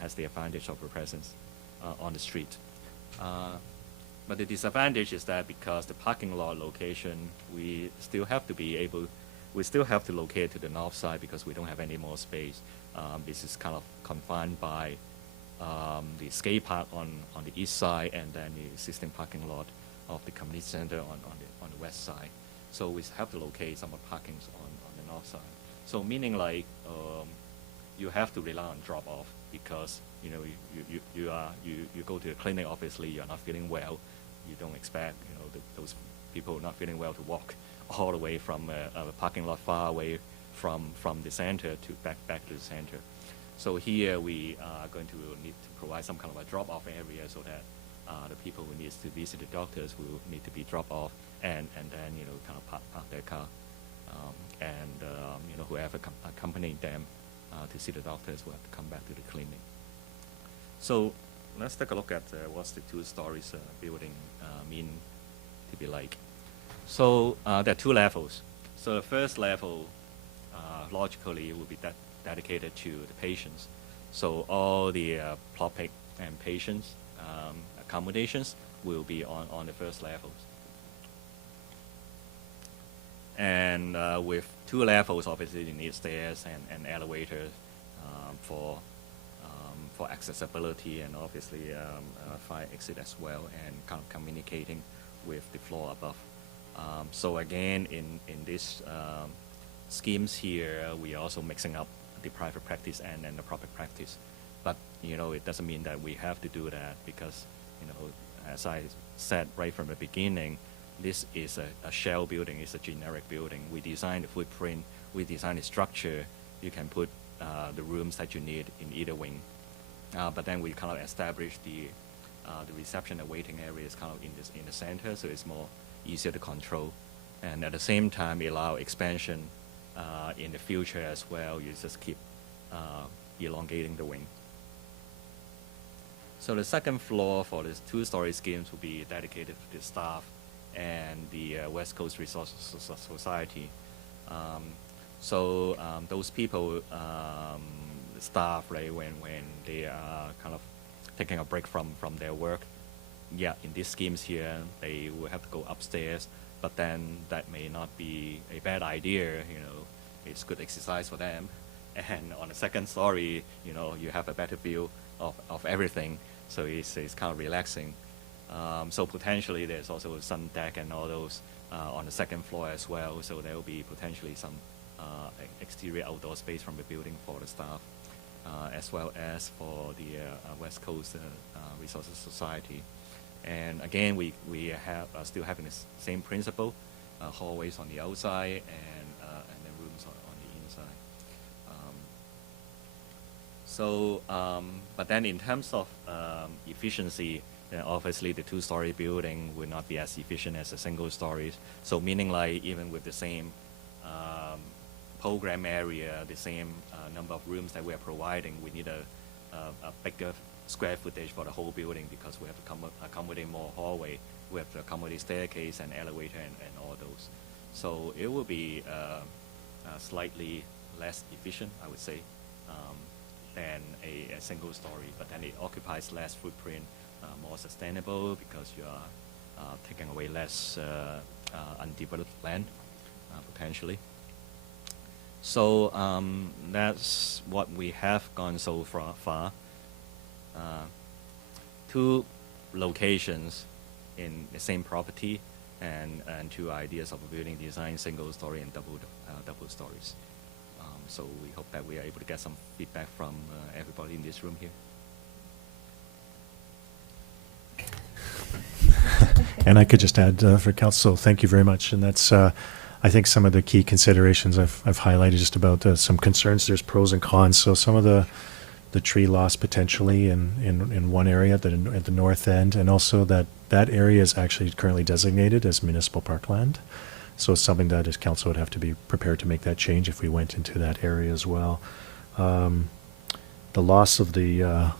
has the advantage of the presence on the street. But the disadvantage is that because the parking lot location, we still have to locate to the north side because we don't have any more space. This is kind of confined by the skate park on the east side, and then the existing parking lot of the community center on the west side. So we have to locate some of the parkings on the north side. So meaning like you have to rely on drop off, because you know you go to the clinic, obviously you're not feeling well. You don't expect those people not feeling well to walk all the way from a parking lot far away from the center to back to the center. So here we are going to need to provide some kind of a drop-off area so that the people who need to visit the doctors will need to be dropped off, and then kind of park their car, and whoever accompanying them to see the doctors will have to come back to the clinic. So let's take a look at what's the two stories building mean to be like. So there are two levels. So the first level, logically, will be dedicated to the patients. So all the PLOPIC and patients accommodations will be on the first levels. And with 2 levels, obviously you need stairs and elevators for accessibility, and obviously fire exit as well, and kind of communicating with the floor above. So again, in this schemes here, we are also mixing up the private practice and the public practice. But it doesn't mean that we have to do that, because as I said right from the beginning, this is a shell building, it's a generic building. We design the footprint, we design the structure. You can put the rooms that you need in either wing. But then we kind of establish the reception and waiting areas kind of in the center, so it's more easier to control. And at the same time, it allow expansion in the future as well. You just keep elongating the wing. So the second floor for this 2-story schemes will be dedicated to the staff and the West Coast Resource Society. So those people, staff, right, when they are kind of taking a break from their work, yeah, in these schemes here, they will have to go upstairs, but then that may not be a bad idea, it's good exercise for them. And on the second story, you have a better view of everything, so it's kind of relaxing. So potentially there's also a sun deck and all those on the second floor as well, so there will be potentially some exterior outdoor space from the building for the staff, as well as for the West Coast Resources Society. And again, we have still having the same principle, hallways on the outside and then rooms on the inside. But then in terms of efficiency, obviously the 2-story building will not be as efficient as a single story. So meaning like even with the same program area, the same number of rooms that we are providing, we need a bigger square footage for the whole building, because we have to accommodate more hallway, we have to accommodate staircase and elevator and all those. So it will be slightly less efficient, I would say, than a single story, but then it occupies less footprint, more sustainable, because you are taking away less undeveloped land, potentially. So that's what we have gone so far. 2 locations in the same property, and 2 ideas of a building design, single story and double stories. So we hope that we are able to get some feedback from everybody in this room here. And I could just add for council, thank you very much. And that's, I think, some of the key considerations I've highlighted just about some concerns. There's pros and cons. So some of the tree loss potentially in one area at the north end, and also that area is actually currently designated as municipal parkland. So it's something that as council would have to be prepared to make that change if we went into that area as well. The loss of the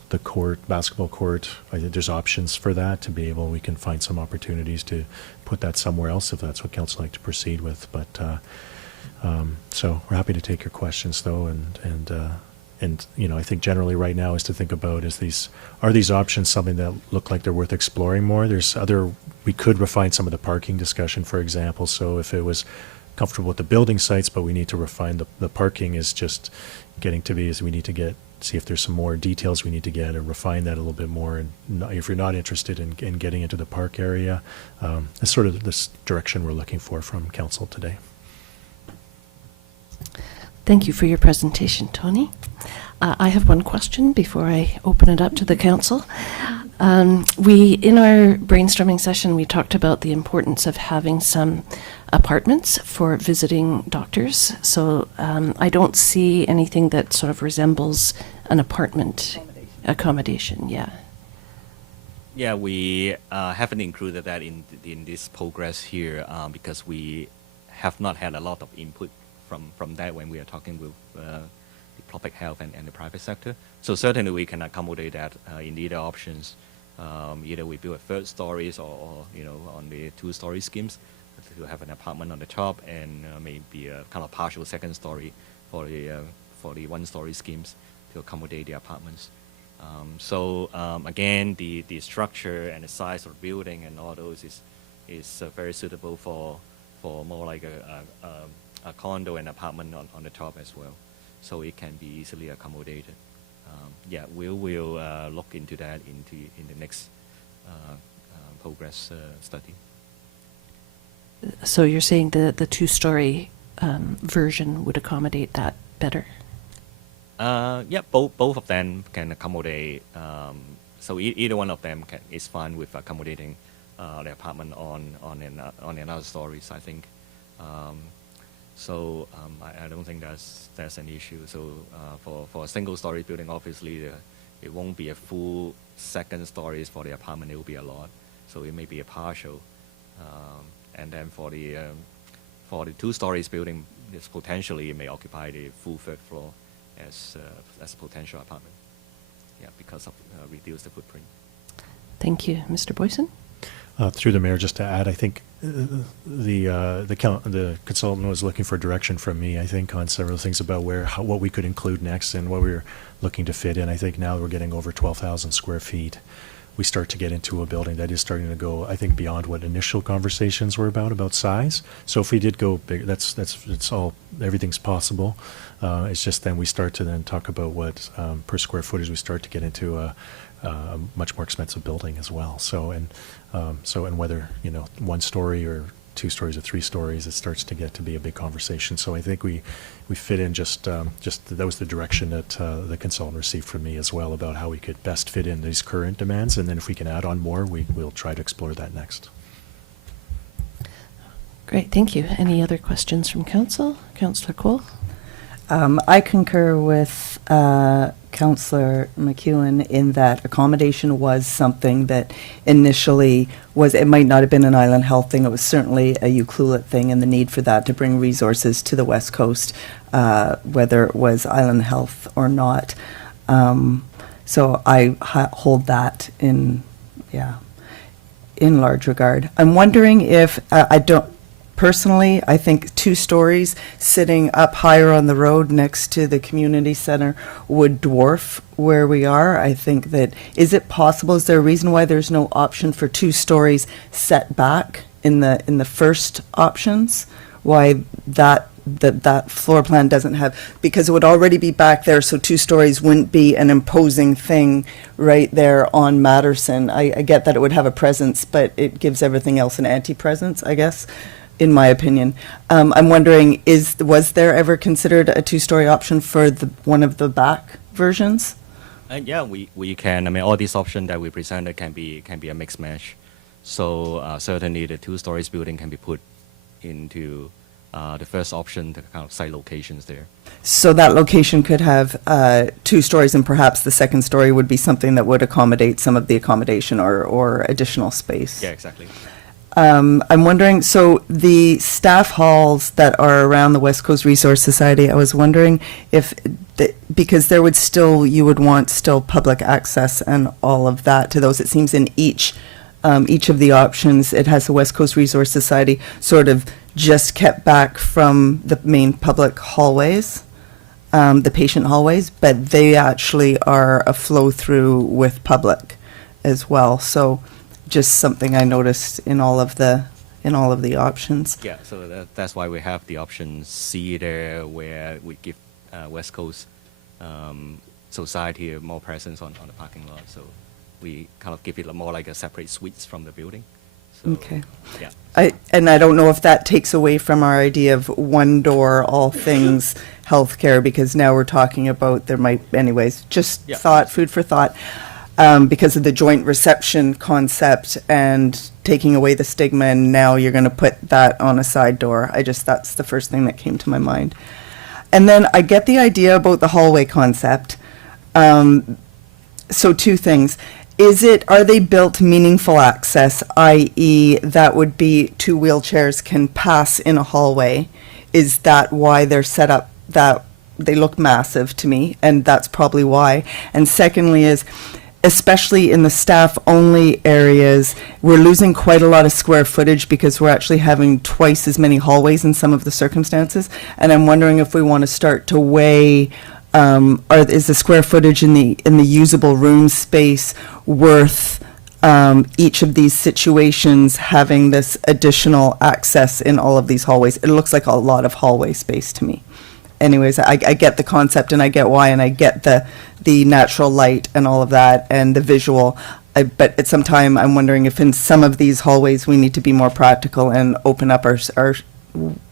basketball court, I think there's options for that to be able, we can find some opportunities to put that somewhere else if that's what council like to proceed with. But so we're happy to take your questions though, and I think generally right now is to think about, are these options something that look like they're worth exploring more? We could refine some of the parking discussion, for example. So if it was comfortable with the building sites, but we need to refine the parking is just getting to be, as we need to see if there's some more details we need to get or refine that a little bit more. And if you're not interested in getting into the park area, that's sort of this direction we're looking for from council today. Thank you for your presentation, Tony. I have one question before I open it up to the council. In our brainstorming session, we talked about the importance of having some apartments for visiting doctors. So I don't see anything that sort of resembles an apartment accommodation. Yeah. Yeah, we haven't included that in this progress here because we have not had a lot of input from that when we are talking with the public health and the private sector. So certainly we can accommodate that in either options. Either we build a 3rd stories or on the 2-story schemes to have an apartment on the top, and maybe a kind of partial 2nd story for the 1-story schemes to accommodate the apartments. Again, the structure and the size of the building and all those is very suitable for for more like a condo and apartment on the top as well, so it can be easily accommodated. Yeah, we will look into that in the next progress study. So you're saying the two-story version would accommodate that better? Yeah, both of them can accommodate. So either one of them is fine with accommodating the apartment on another stories, I think. I don't think that's an issue. So for a single-story building, obviously it won't be a full second stories for the apartment. It will be a lot, so it may be a partial. And then for the two stories building, it's potentially it may occupy the full third floor as a potential apartment. Yeah, because of reduce the footprint. Thank you. Mr. Boyson? Through the mayor, just to add, I think the consultant was looking for direction from me, I think, on several things about what we could include next and what we were looking to fit in. I think now we're getting over 12,000 square feet. We start to get into a building that is starting to go, I think, beyond what initial conversations were about size. So if we did go big, it's all, everything's possible. It's just then we start to then talk about what per square footage, we start to get into a much more expensive building as well. So and whether, you know, 1 story or 2 stories or 3 stories, it starts to get to be a big conversation. So I think we fit in just that was the direction that the consultant received from me as well about how we could best fit in these current demands, and then if we can add on more, we'll try to explore that next. Great, thank you. Any other questions from council? Councillor Cole? I concur with Councillor McEwen in that accommodation was something that initially was, it might not have been an Island Health thing, it was certainly a UCLUET thing, and the need for that to bring resources to the West Coast, whether it was Island Health or not. So I hold that in large regard. I'm wondering if, personally, I think 2 stories sitting up higher on the road next to the community center would dwarf where we are. I think that, is it possible, is there a reason why there's no option for 2 stories set back in the first options? Why that floor plan doesn't have, because it would already be back there, so 2 stories wouldn't be an imposing thing right there on Matterson. I get that it would have a presence, but it gives everything else an anti-presence, I guess, in my opinion. I'm wondering, was there ever considered a 2-story option for one of the back versions? Yeah, we can. I mean, all these options that we presented can be a mixed match. So certainly the 2 stories building can be put into the first option, the kind of site locations there. So that location could have 2 stories, and perhaps the second story would be something that would accommodate some of the accommodation or additional space. Yeah, exactly. I'm wondering, so the staff halls that are around the West Coast Resource Society, I was wondering if, because there would still, you would want still public access and all of that to those. It seems in each of the options, it has the West Coast Resource Society sort of just kept back from the main public hallways, the patient hallways, but they actually are a flow through with public as well. So just something I noticed in all of the options. Yeah, so that's why we have the option C there, where we give West Coast Society more presence on the parking lot. So we kind of give it more like a separate suites from the building. So, Okay. Yeah. I don't know if that takes away from our idea of one door, all things healthcare, because now we're talking about, there might, anyways, just Yeah. thought, food for thought. Because of the joint reception concept and taking away the stigma, and now you're going to put that on a side door. That's the first thing that came to my mind. And then I get the idea about the hallway concept. So 2 things. Are they built meaningful access, i.e. that would be 2 wheelchairs can pass in a hallway? Is that why they're set up that they look massive to me? And that's probably why. And secondly is, especially in the staff-only areas, we're losing quite a lot of square footage because we're actually having twice as many hallways in some of the circumstances. And I'm wondering if we want to start to weigh, is the square footage in the usable room space worth each of these situations having this additional access in all of these hallways. It looks like a lot of hallway space to me. Anyways, I get the concept and I get why, and I get the natural light and all of that and the visual. But at some time, I'm wondering if in some of these hallways we need to be more practical and open up our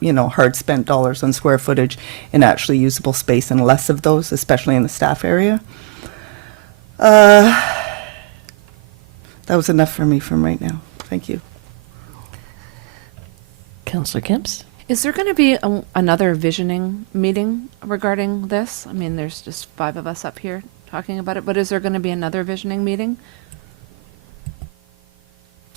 hard spent dollars on square footage in actually usable space and less of those, especially in the staff area. That was enough for me from right now. Thank you. Councillor Kemps? Is there going to be another visioning meeting regarding this? I mean, there's just 5 of us up here talking about it, but is there going to be another visioning meeting?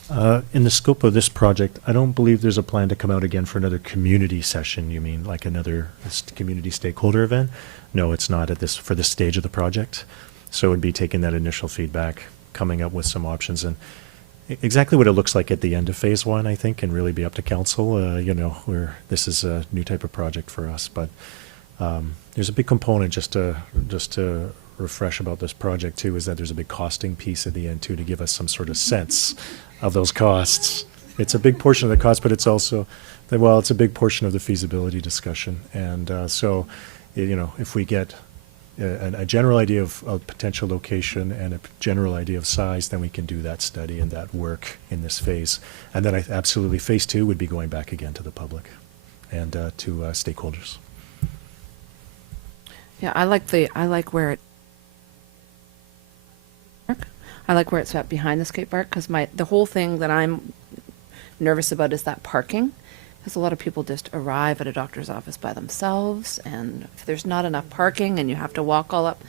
In the scope of this project, I don't believe there's a plan to come out again for another community session. You mean like another community stakeholder event? No, it's not for this stage of the project. So it would be taking that initial feedback, coming up with some options, and exactly what it looks like at the end of phase 1, I think, and really be up to council. Where this is a new type of project for us, but there's a big component just to refresh about this project too, is that there's a big costing piece at the end too, to give us some sort of sense of those costs. It's a big portion of the cost, but it's also, it's a big portion of the feasibility discussion. And so, if we get a general idea of potential location and a general idea of size, then we can do that study and that work in this phase. And then absolutely phase 2 would be going back again to the public and to stakeholders. Yeah, I like where it's at behind the skate park, because the whole thing that I'm nervous about is that parking. Because a lot of people just arrive at a doctor's office by themselves, and if there's not enough parking and you have to walk all up,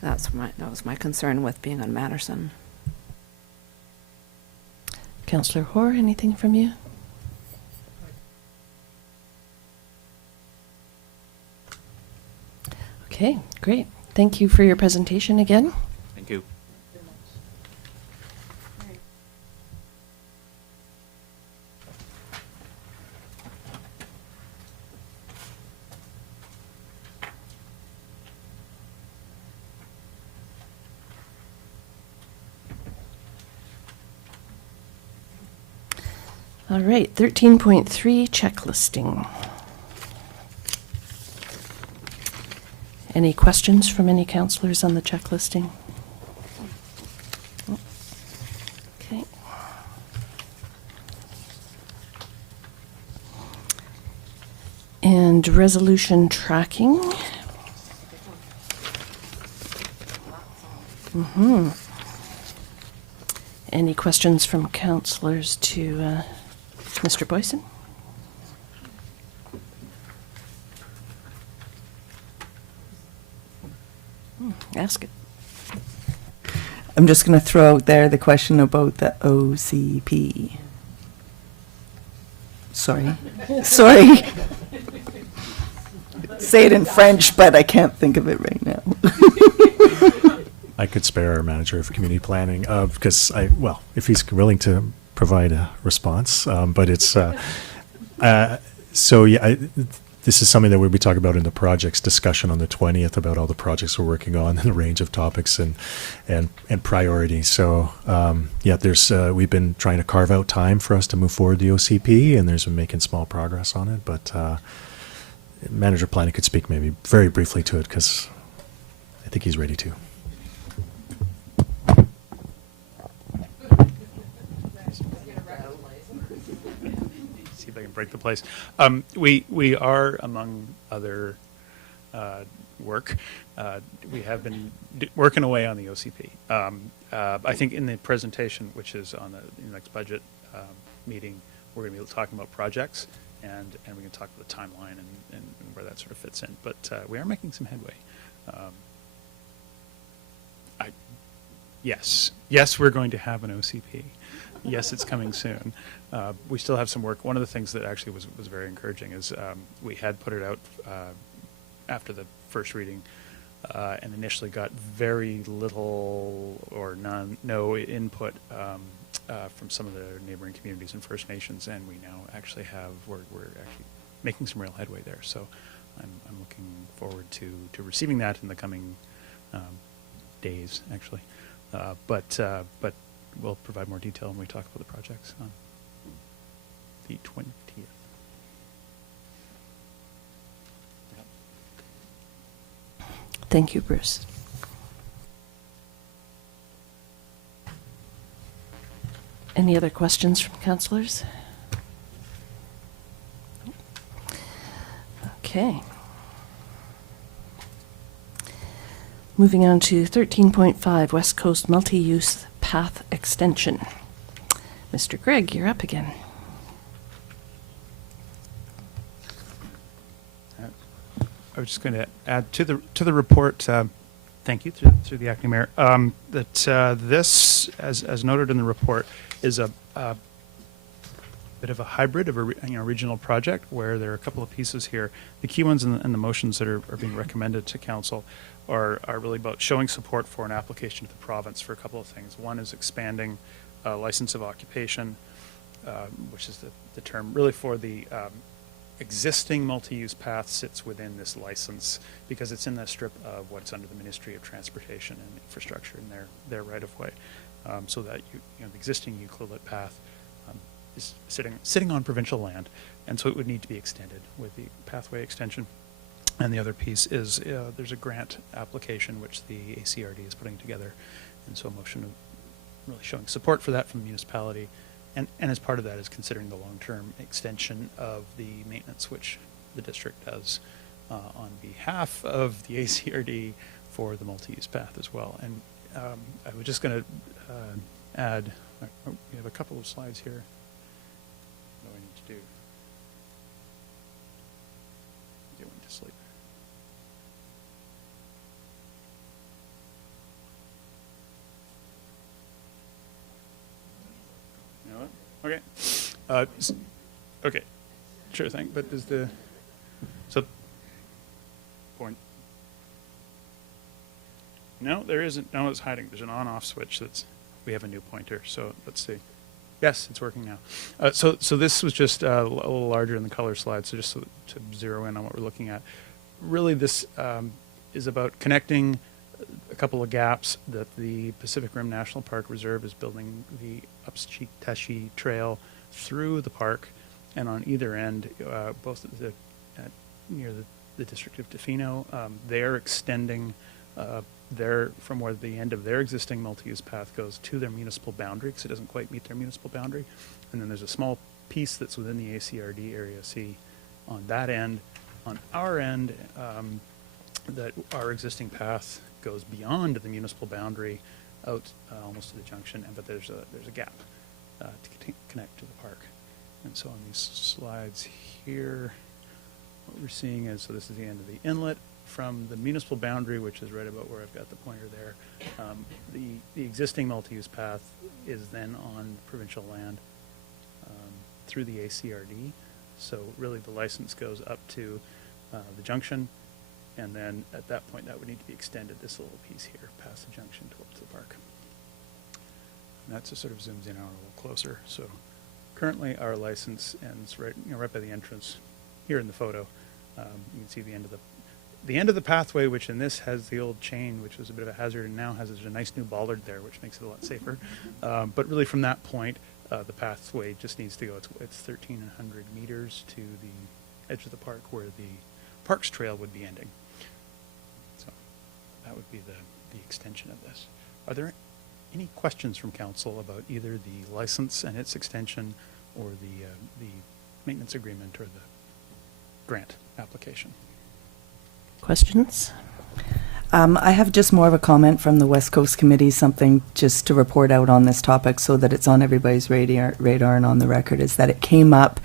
that was my concern with being on Matterson. Councillor Hoare, anything from you? Okay, great. Thank you for your presentation again. Thank you. All right, 13.3, checklisting. Any questions from any councillors on the checklisting? Okay. And resolution tracking. Any questions from councillors to Mr. Boyson? Ask it. I'm just going to throw out there the question about the OCP. Sorry. Sorry. Say it in French, but I can't think of it right now. I could spare our manager of community planning because if he's willing to provide a response, but it's this is something that we'll be talking about in the projects discussion on the 20th about all the projects we're working on and the range of topics and priority. So we've been trying to carve out time for us to move forward the OCP, and there's been making small progress on it. But manager planning could speak maybe very briefly to it because I think he's ready to. See if I can break the place. We are, among other work, we have been working away on the OCP. I think in the presentation, which is on the next budget meeting, we're going to be talking about projects, and we can talk about the timeline and where that sort of fits in. But we are making some headway. Yes, we're going to have an OCP. Yes, it's coming soon. We still have some work. One of the things that actually was very encouraging is we had put it out after the first reading and initially got very little or no input from some of the neighboring communities and First Nations, and we now actually we're actually making some real headway there. So I'm looking forward to receiving that in the coming days, actually. But we'll provide more detail when we talk about the projects on the 20th. Thank you, Bruce. Any other questions from councillors? Okay. Moving on to 13.5, West Coast Multi-Use Path Extension. Mr. Gregg, you're up again. I was just going to add to the report. Thank you through the acting mayor. That this, as noted in the report, is a bit of a hybrid of a regional project where there are a couple of pieces here. The key ones and the motions that are being recommended to council are really about showing support for an application to the province for a couple of things. One is expanding license of occupation, which is the term really for the existing multi-use path sits within this license because it's in the strip of what's under the Ministry of Transportation and Infrastructure in their right-of-way. So that the existing Euclid path is sitting on provincial land, and so it would need to be extended with the pathway extension. And the other piece is there's a grant application which the ACRD is putting together, and so a motion of really showing support for that from the municipality. And as part of that is considering the long-term extension of the maintenance which the district does on behalf of the ACRD for the multi-use path as well. And I was just going to add, we have a couple of slides here. What do I need to do? Get one to sleep. You know what? Okay. Okay. Sure thing. But is the point? No, there isn't. No, it's hiding. There's an on-off switch. We have a new pointer. So let's see. Yes, it's working now. So this was just a little larger in the color slide. So just to zero in on what we're looking at. Really, this is about connecting a couple of gaps that the Pacific Rim National Park Reserve is building the Upshik-Tashi Trail through the park, and on either end, both near the district of Tofino, they are extending from where the end of their existing multi-use path goes to their municipal boundary, because it doesn't quite meet their municipal boundary. And then there's a small piece that's within the ACRD Area C on that end. On our end, that our existing path goes beyond the municipal boundary out almost to the junction, but there's a gap to connect to the park. And so on these slides here, what we're seeing is, so this is the end of the inlet from the municipal boundary, which is right about where I've got the pointer there. The existing multi-use path is then on provincial land through the ACRD. So really the license goes up to the junction, and then at that point that would need to be extended, this little piece here, past the junction to up to the park. And that just sort of zooms in a little closer. So currently our license ends right by the entrance here in the photo. You can see the end of the pathway, which in this has the old chain, which was a bit of a hazard, and now has a nice new bollard there, which makes it a lot safer. But really from that point, the pathway just needs to go, it's 1,300 meters to the edge of the park where the Parks Trail would be ending. So that would be the extension of this. Are there any questions from council about either the license and its extension or the maintenance agreement or the grant application? Questions? I have just more of a comment from the West Coast Committee, something just to report out on this topic so that it's on everybody's radar and on the record, is that it came up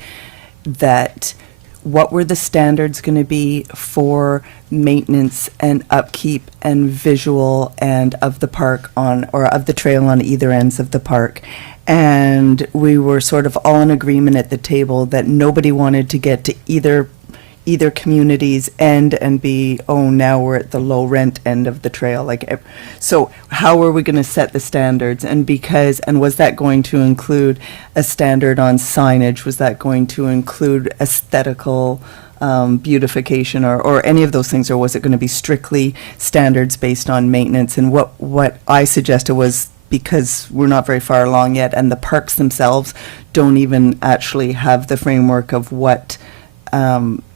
that what were the standards going to be for maintenance and upkeep and visual and of the park or of the trail on either ends of the park. And we were sort of all in agreement at the table that nobody wanted to get to either community's end and be, oh, now we're at the low rent end of the trail. So how are we going to set the standards? And was that going to include a standard on signage? Was that going to include aesthetical beautification or any of those things? Or was it going to be strictly standards based on maintenance? And what I suggested was because we're not very far along yet, and the parks themselves don't even actually have the framework of what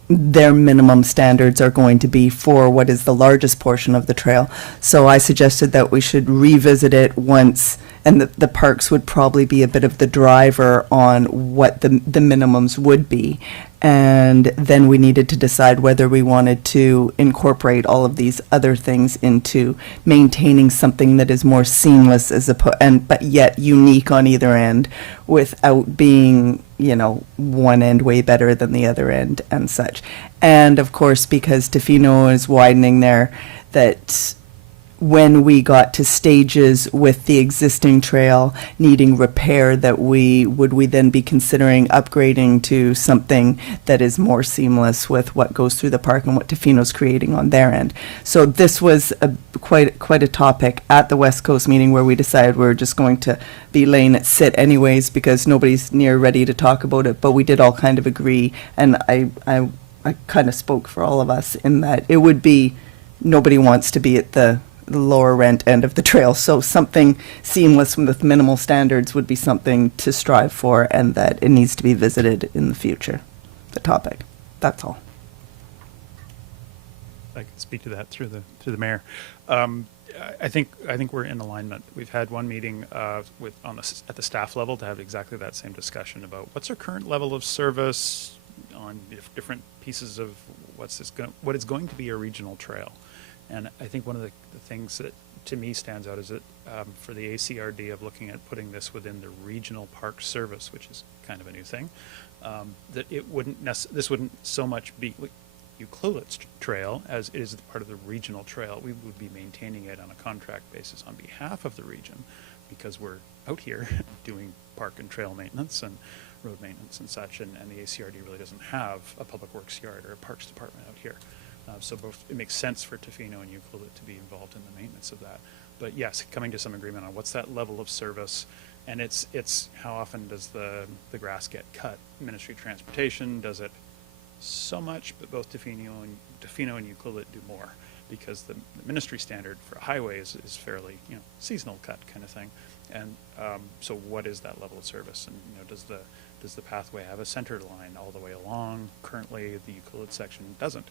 their minimum standards are going to be for what is the largest portion of the trail. So I suggested that we should revisit it once, and the parks would probably be a bit of the driver on what the minimums would be. And then we needed to decide whether we wanted to incorporate all of these other things into maintaining something that is more seamless but yet unique on either end, without being, you know, one end way better than the other end and such. And of course, because Tofino is widening there, that when we got to stages with the existing trail needing repair, that we then be considering upgrading to something that is more seamless with what goes through the park and what Tofino's creating on their end. So this was quite a topic at the West Coast meeting, where we decided we were just going to be laying it sit anyways, because nobody's near ready to talk about it. But we did all kind of agree, and I kind of spoke for all of us in that it would be, nobody wants to be at the lower rent end of the trail. So something seamless with minimal standards would be something to strive for, and that it needs to be visited in the future, the topic. That's all. I can speak to that through the mayor. I think we're in alignment. We've had one meeting at the staff level to have exactly that same discussion about what's our current level of service on different pieces of what is going to be a regional trail. And I think one of the things that to me stands out is that for the ACRD of looking at putting this within the regional park service, which is kind of a new thing, that this wouldn't so much be Ucluelet's trail as it is part of the regional trail. We would be maintaining it on a contract basis on behalf of the region, because we're out here doing park and trail maintenance and road maintenance and such, and the ACRD really doesn't have a public works yard or a parks department out here. So both, it makes sense for Tofino and Ucluelet to be involved in the maintenance of that. But yes, coming to some agreement on what's that level of service, and it's how often does the grass get cut? Ministry of Transportation does it so much, but both Tofino and Ucluelet do more, because the ministry standard for a highway is fairly, you know, seasonal cut kind of thing. And so what is that level of service? And, you know, does the pathway have a centered line all the way along? Currently, the Ucluelet section doesn't.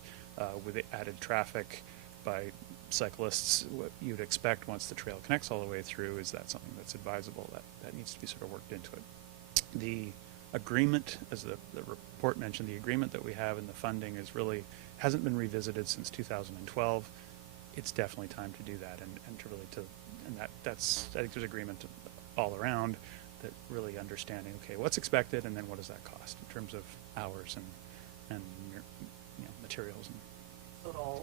With the added traffic by cyclists, what you'd expect once the trail connects all the way through, is that something that's advisable? That needs to be sort of worked into it. The agreement, as the report mentioned, the agreement that we have in the funding hasn't been revisited since 2012. It's definitely time to do that, that's I think there's agreement all around that, really understanding, okay, what's expected, and then what does that cost in terms of hours and you know, materials, and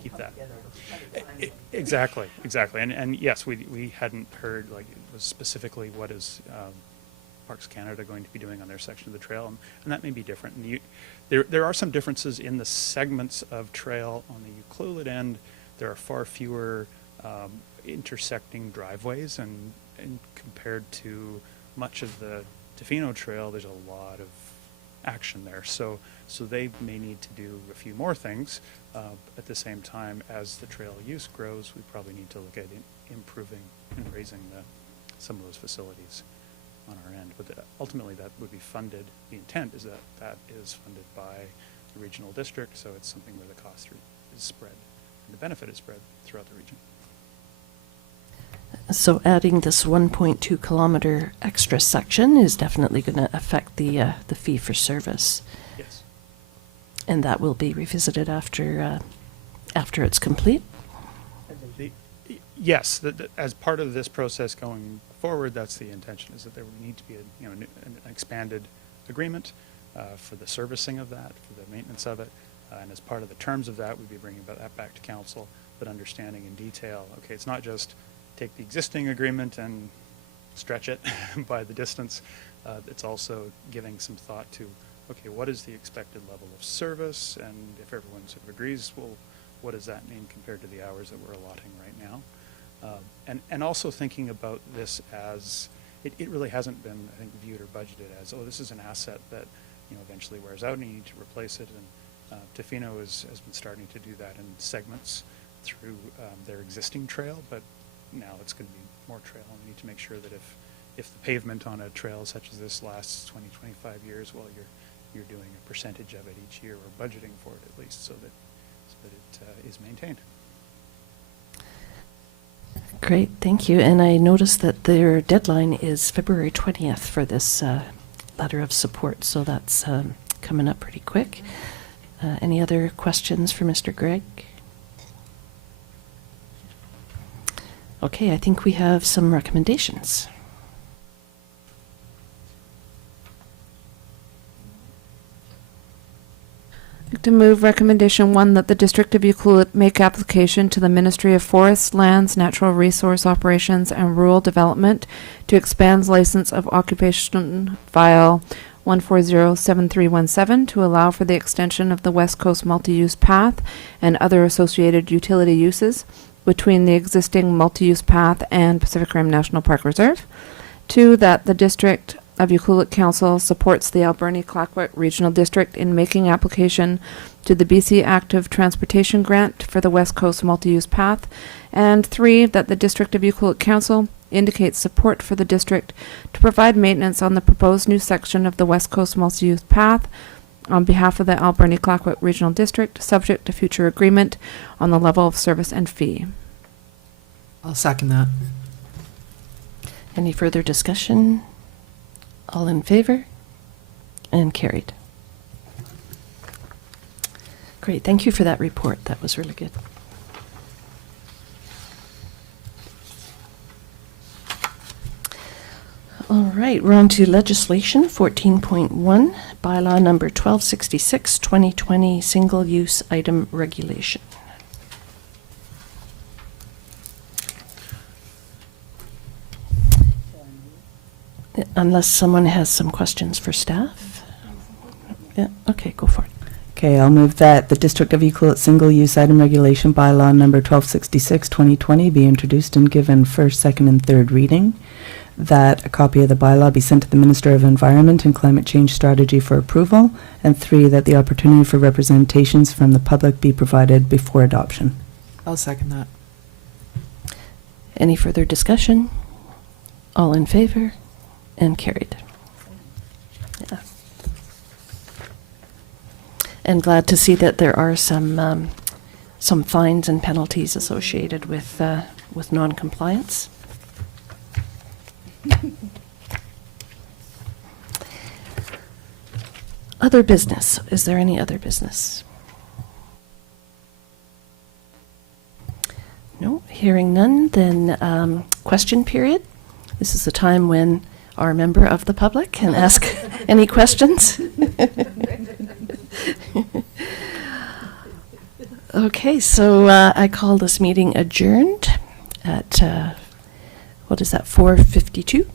keep that. Exactly. And yes, we hadn't heard, like, it was specifically what is Parks Canada going to be doing on their section of the trail, and that may be different. And there are some differences in the segments of trail. On the Ucluelet end, there are far fewer intersecting driveways, and compared to much of the Tofino trail, there's a lot of action there. So they may need to do a few more things. At the same time, as the trail use grows, we probably need to look at improving and raising some of those facilities on our end. But ultimately, that would be funded. The intent is that is funded by the regional district, so it's something where the cost is spread and the benefit is spread throughout the region. So adding this 1.2 kilometer extra section is definitely going to affect the fee for service. Yes. And that will be revisited after it's complete. Yes, as part of this process going forward, that's the intention, is that there would need to be an expanded agreement for the servicing of that, for the maintenance of it, and as part of the terms of that, we'd be bringing that back to council, but understanding in detail, okay, it's not just take the existing agreement and stretch it by the distance. It's also giving some thought to, okay, what is the expected level of service? And if everyone sort of agrees, well, what does that mean compared to the hours that we're allotting right now? And also thinking about this as, it really hasn't been, I think, viewed or budgeted as, oh, this is an asset that, you know, eventually wears out and you need to replace it. And Tofino has been starting to do that in segments through their existing trail, but now it's going to be more trail, and we need to make sure that if the pavement on a trail such as this lasts 20, 25 years, well, you're doing a percentage of it each year, or budgeting for it at least, so that it is maintained. Great, thank you. And I noticed that their deadline is February 20th for this letter of support, so that's coming up pretty quick. Any other questions for Mr. Gregg? Okay, I think we have some recommendations. I'd like to move recommendation 1 that the District of Ucluelet make application to the Ministry of Forests, Lands, Natural Resource Operations, and Rural Development to expand license of occupation file 1407317 to allow for the extension of the West Coast multi-use path and other associated utility uses between the existing multi-use path and Pacific Rim National Park Reserve. 2, that the District of Ucluelet Council supports the Alberni-Clayoquot Regional District in making application to the BC Active Transportation Grant for the West Coast Multi-Use Path. And 3, that the District of Ucluelet Council indicates support for the district to provide maintenance on the proposed new section of the West Coast Multi-Use Path on behalf of the Alberni-Clayoquot Regional District, subject to future agreement on the level of service and fee. I'll second that. Any further discussion? All in favor? And carried. Great, thank you for that report. That was really good. All right, we're on to legislation 14.1, bylaw number 1266, 2020, single-use item regulation. Unless someone has some questions for staff? Yeah, okay, go for it. Okay, I'll move that the District of Ucluelet Single-Use Item Regulation Bylaw Number 1266, 2020 be introduced and given first, second, and third reading. That a copy of the bylaw be sent to the Minister of Environment and Climate Change Strategy for approval. And 3, that the opportunity for representations from the public be provided before adoption. I'll second that. Any further discussion? All in favor? And carried. Yeah. And glad to see that there are some fines and penalties associated with non-compliance. Other business. Is there any other business? No, hearing none. Then question period. This is the time when our member of the public can ask any questions. Okay, so I call this meeting adjourned at, what is that, 4:52?